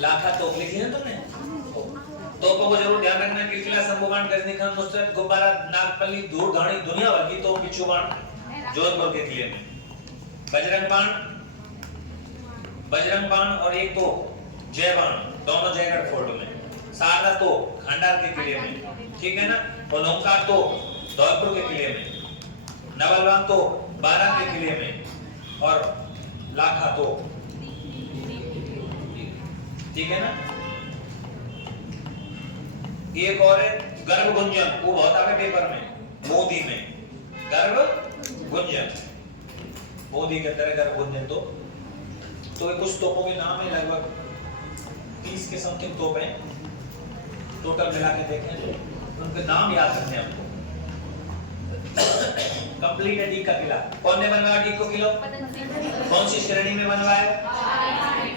लाखा तोप लिखी है तुमने? तोपों को जरूर ध्यान रखना। किलकिला, शंभुबाण, गजनीकांत, मुस्तैद, गुब्बारा, नागपल्ली, धूल, धाणी, दुनिया भर की तोप, बिच्छू बाण जोधपुर के किले में। बजरंग बाण और एक तो जय बाण, दोनों जयगढ़ फोर्ट में। शारदा तो खंडार के किले में, ठीक है ना। और ओंकार तो धौलपुर के किले में। नवलबाग तो बारां के किले में। और लाखा तो, ठीक है ना। एक और है गर्भ गुंजन, वो बहुत आगे पेपर में, मोदी में। गर्भ गुंजन, मोदी के अंदर गर्भ गुंजन। तो ये कुछ तोपों के नाम है, लगभग 30 के समथिंग तोप हैं टोटल मिला के देखें, उनके नाम याद रखने हमको। कंप्लीट है डीग का किला। कौन ने बनवाया डीग को किलो? कौन सी श्रेणी में बनवाया?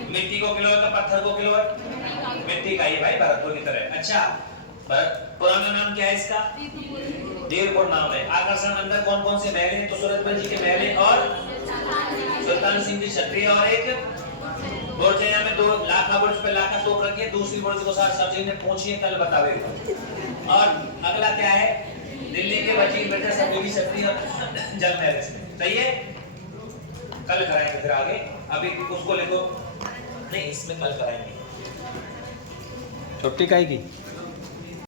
मिट्टी को किलो है तो पत्थर को किलो है? मिट्टी का ही भाई, भरतपुर की तरह। अच्छा, पुराना नाम क्या है इसका? देवपुर नाम है। आकर्षण अंदर कौन कौन से महल हैं? तो सूरजमल जी के महल हैं और सुल्तान सिंह जी क्षत्रिय, और एक बुर्ज है। यहाँ में 2 लाखा बुर्ज पे लाखा तोप रखी है। दूसरी बुर्ज को सर जी ने पूछी है, कल बतावेगा। और अगला क्या है? दिल्ली के वजीर, मिर्जा सफी की छतरी और जल महल इसमें, सही है। कल कराएंगे फिर आगे, अभी उसको लिखो नहीं, इसमें कल कराएंगे। छुट्टी काहे की?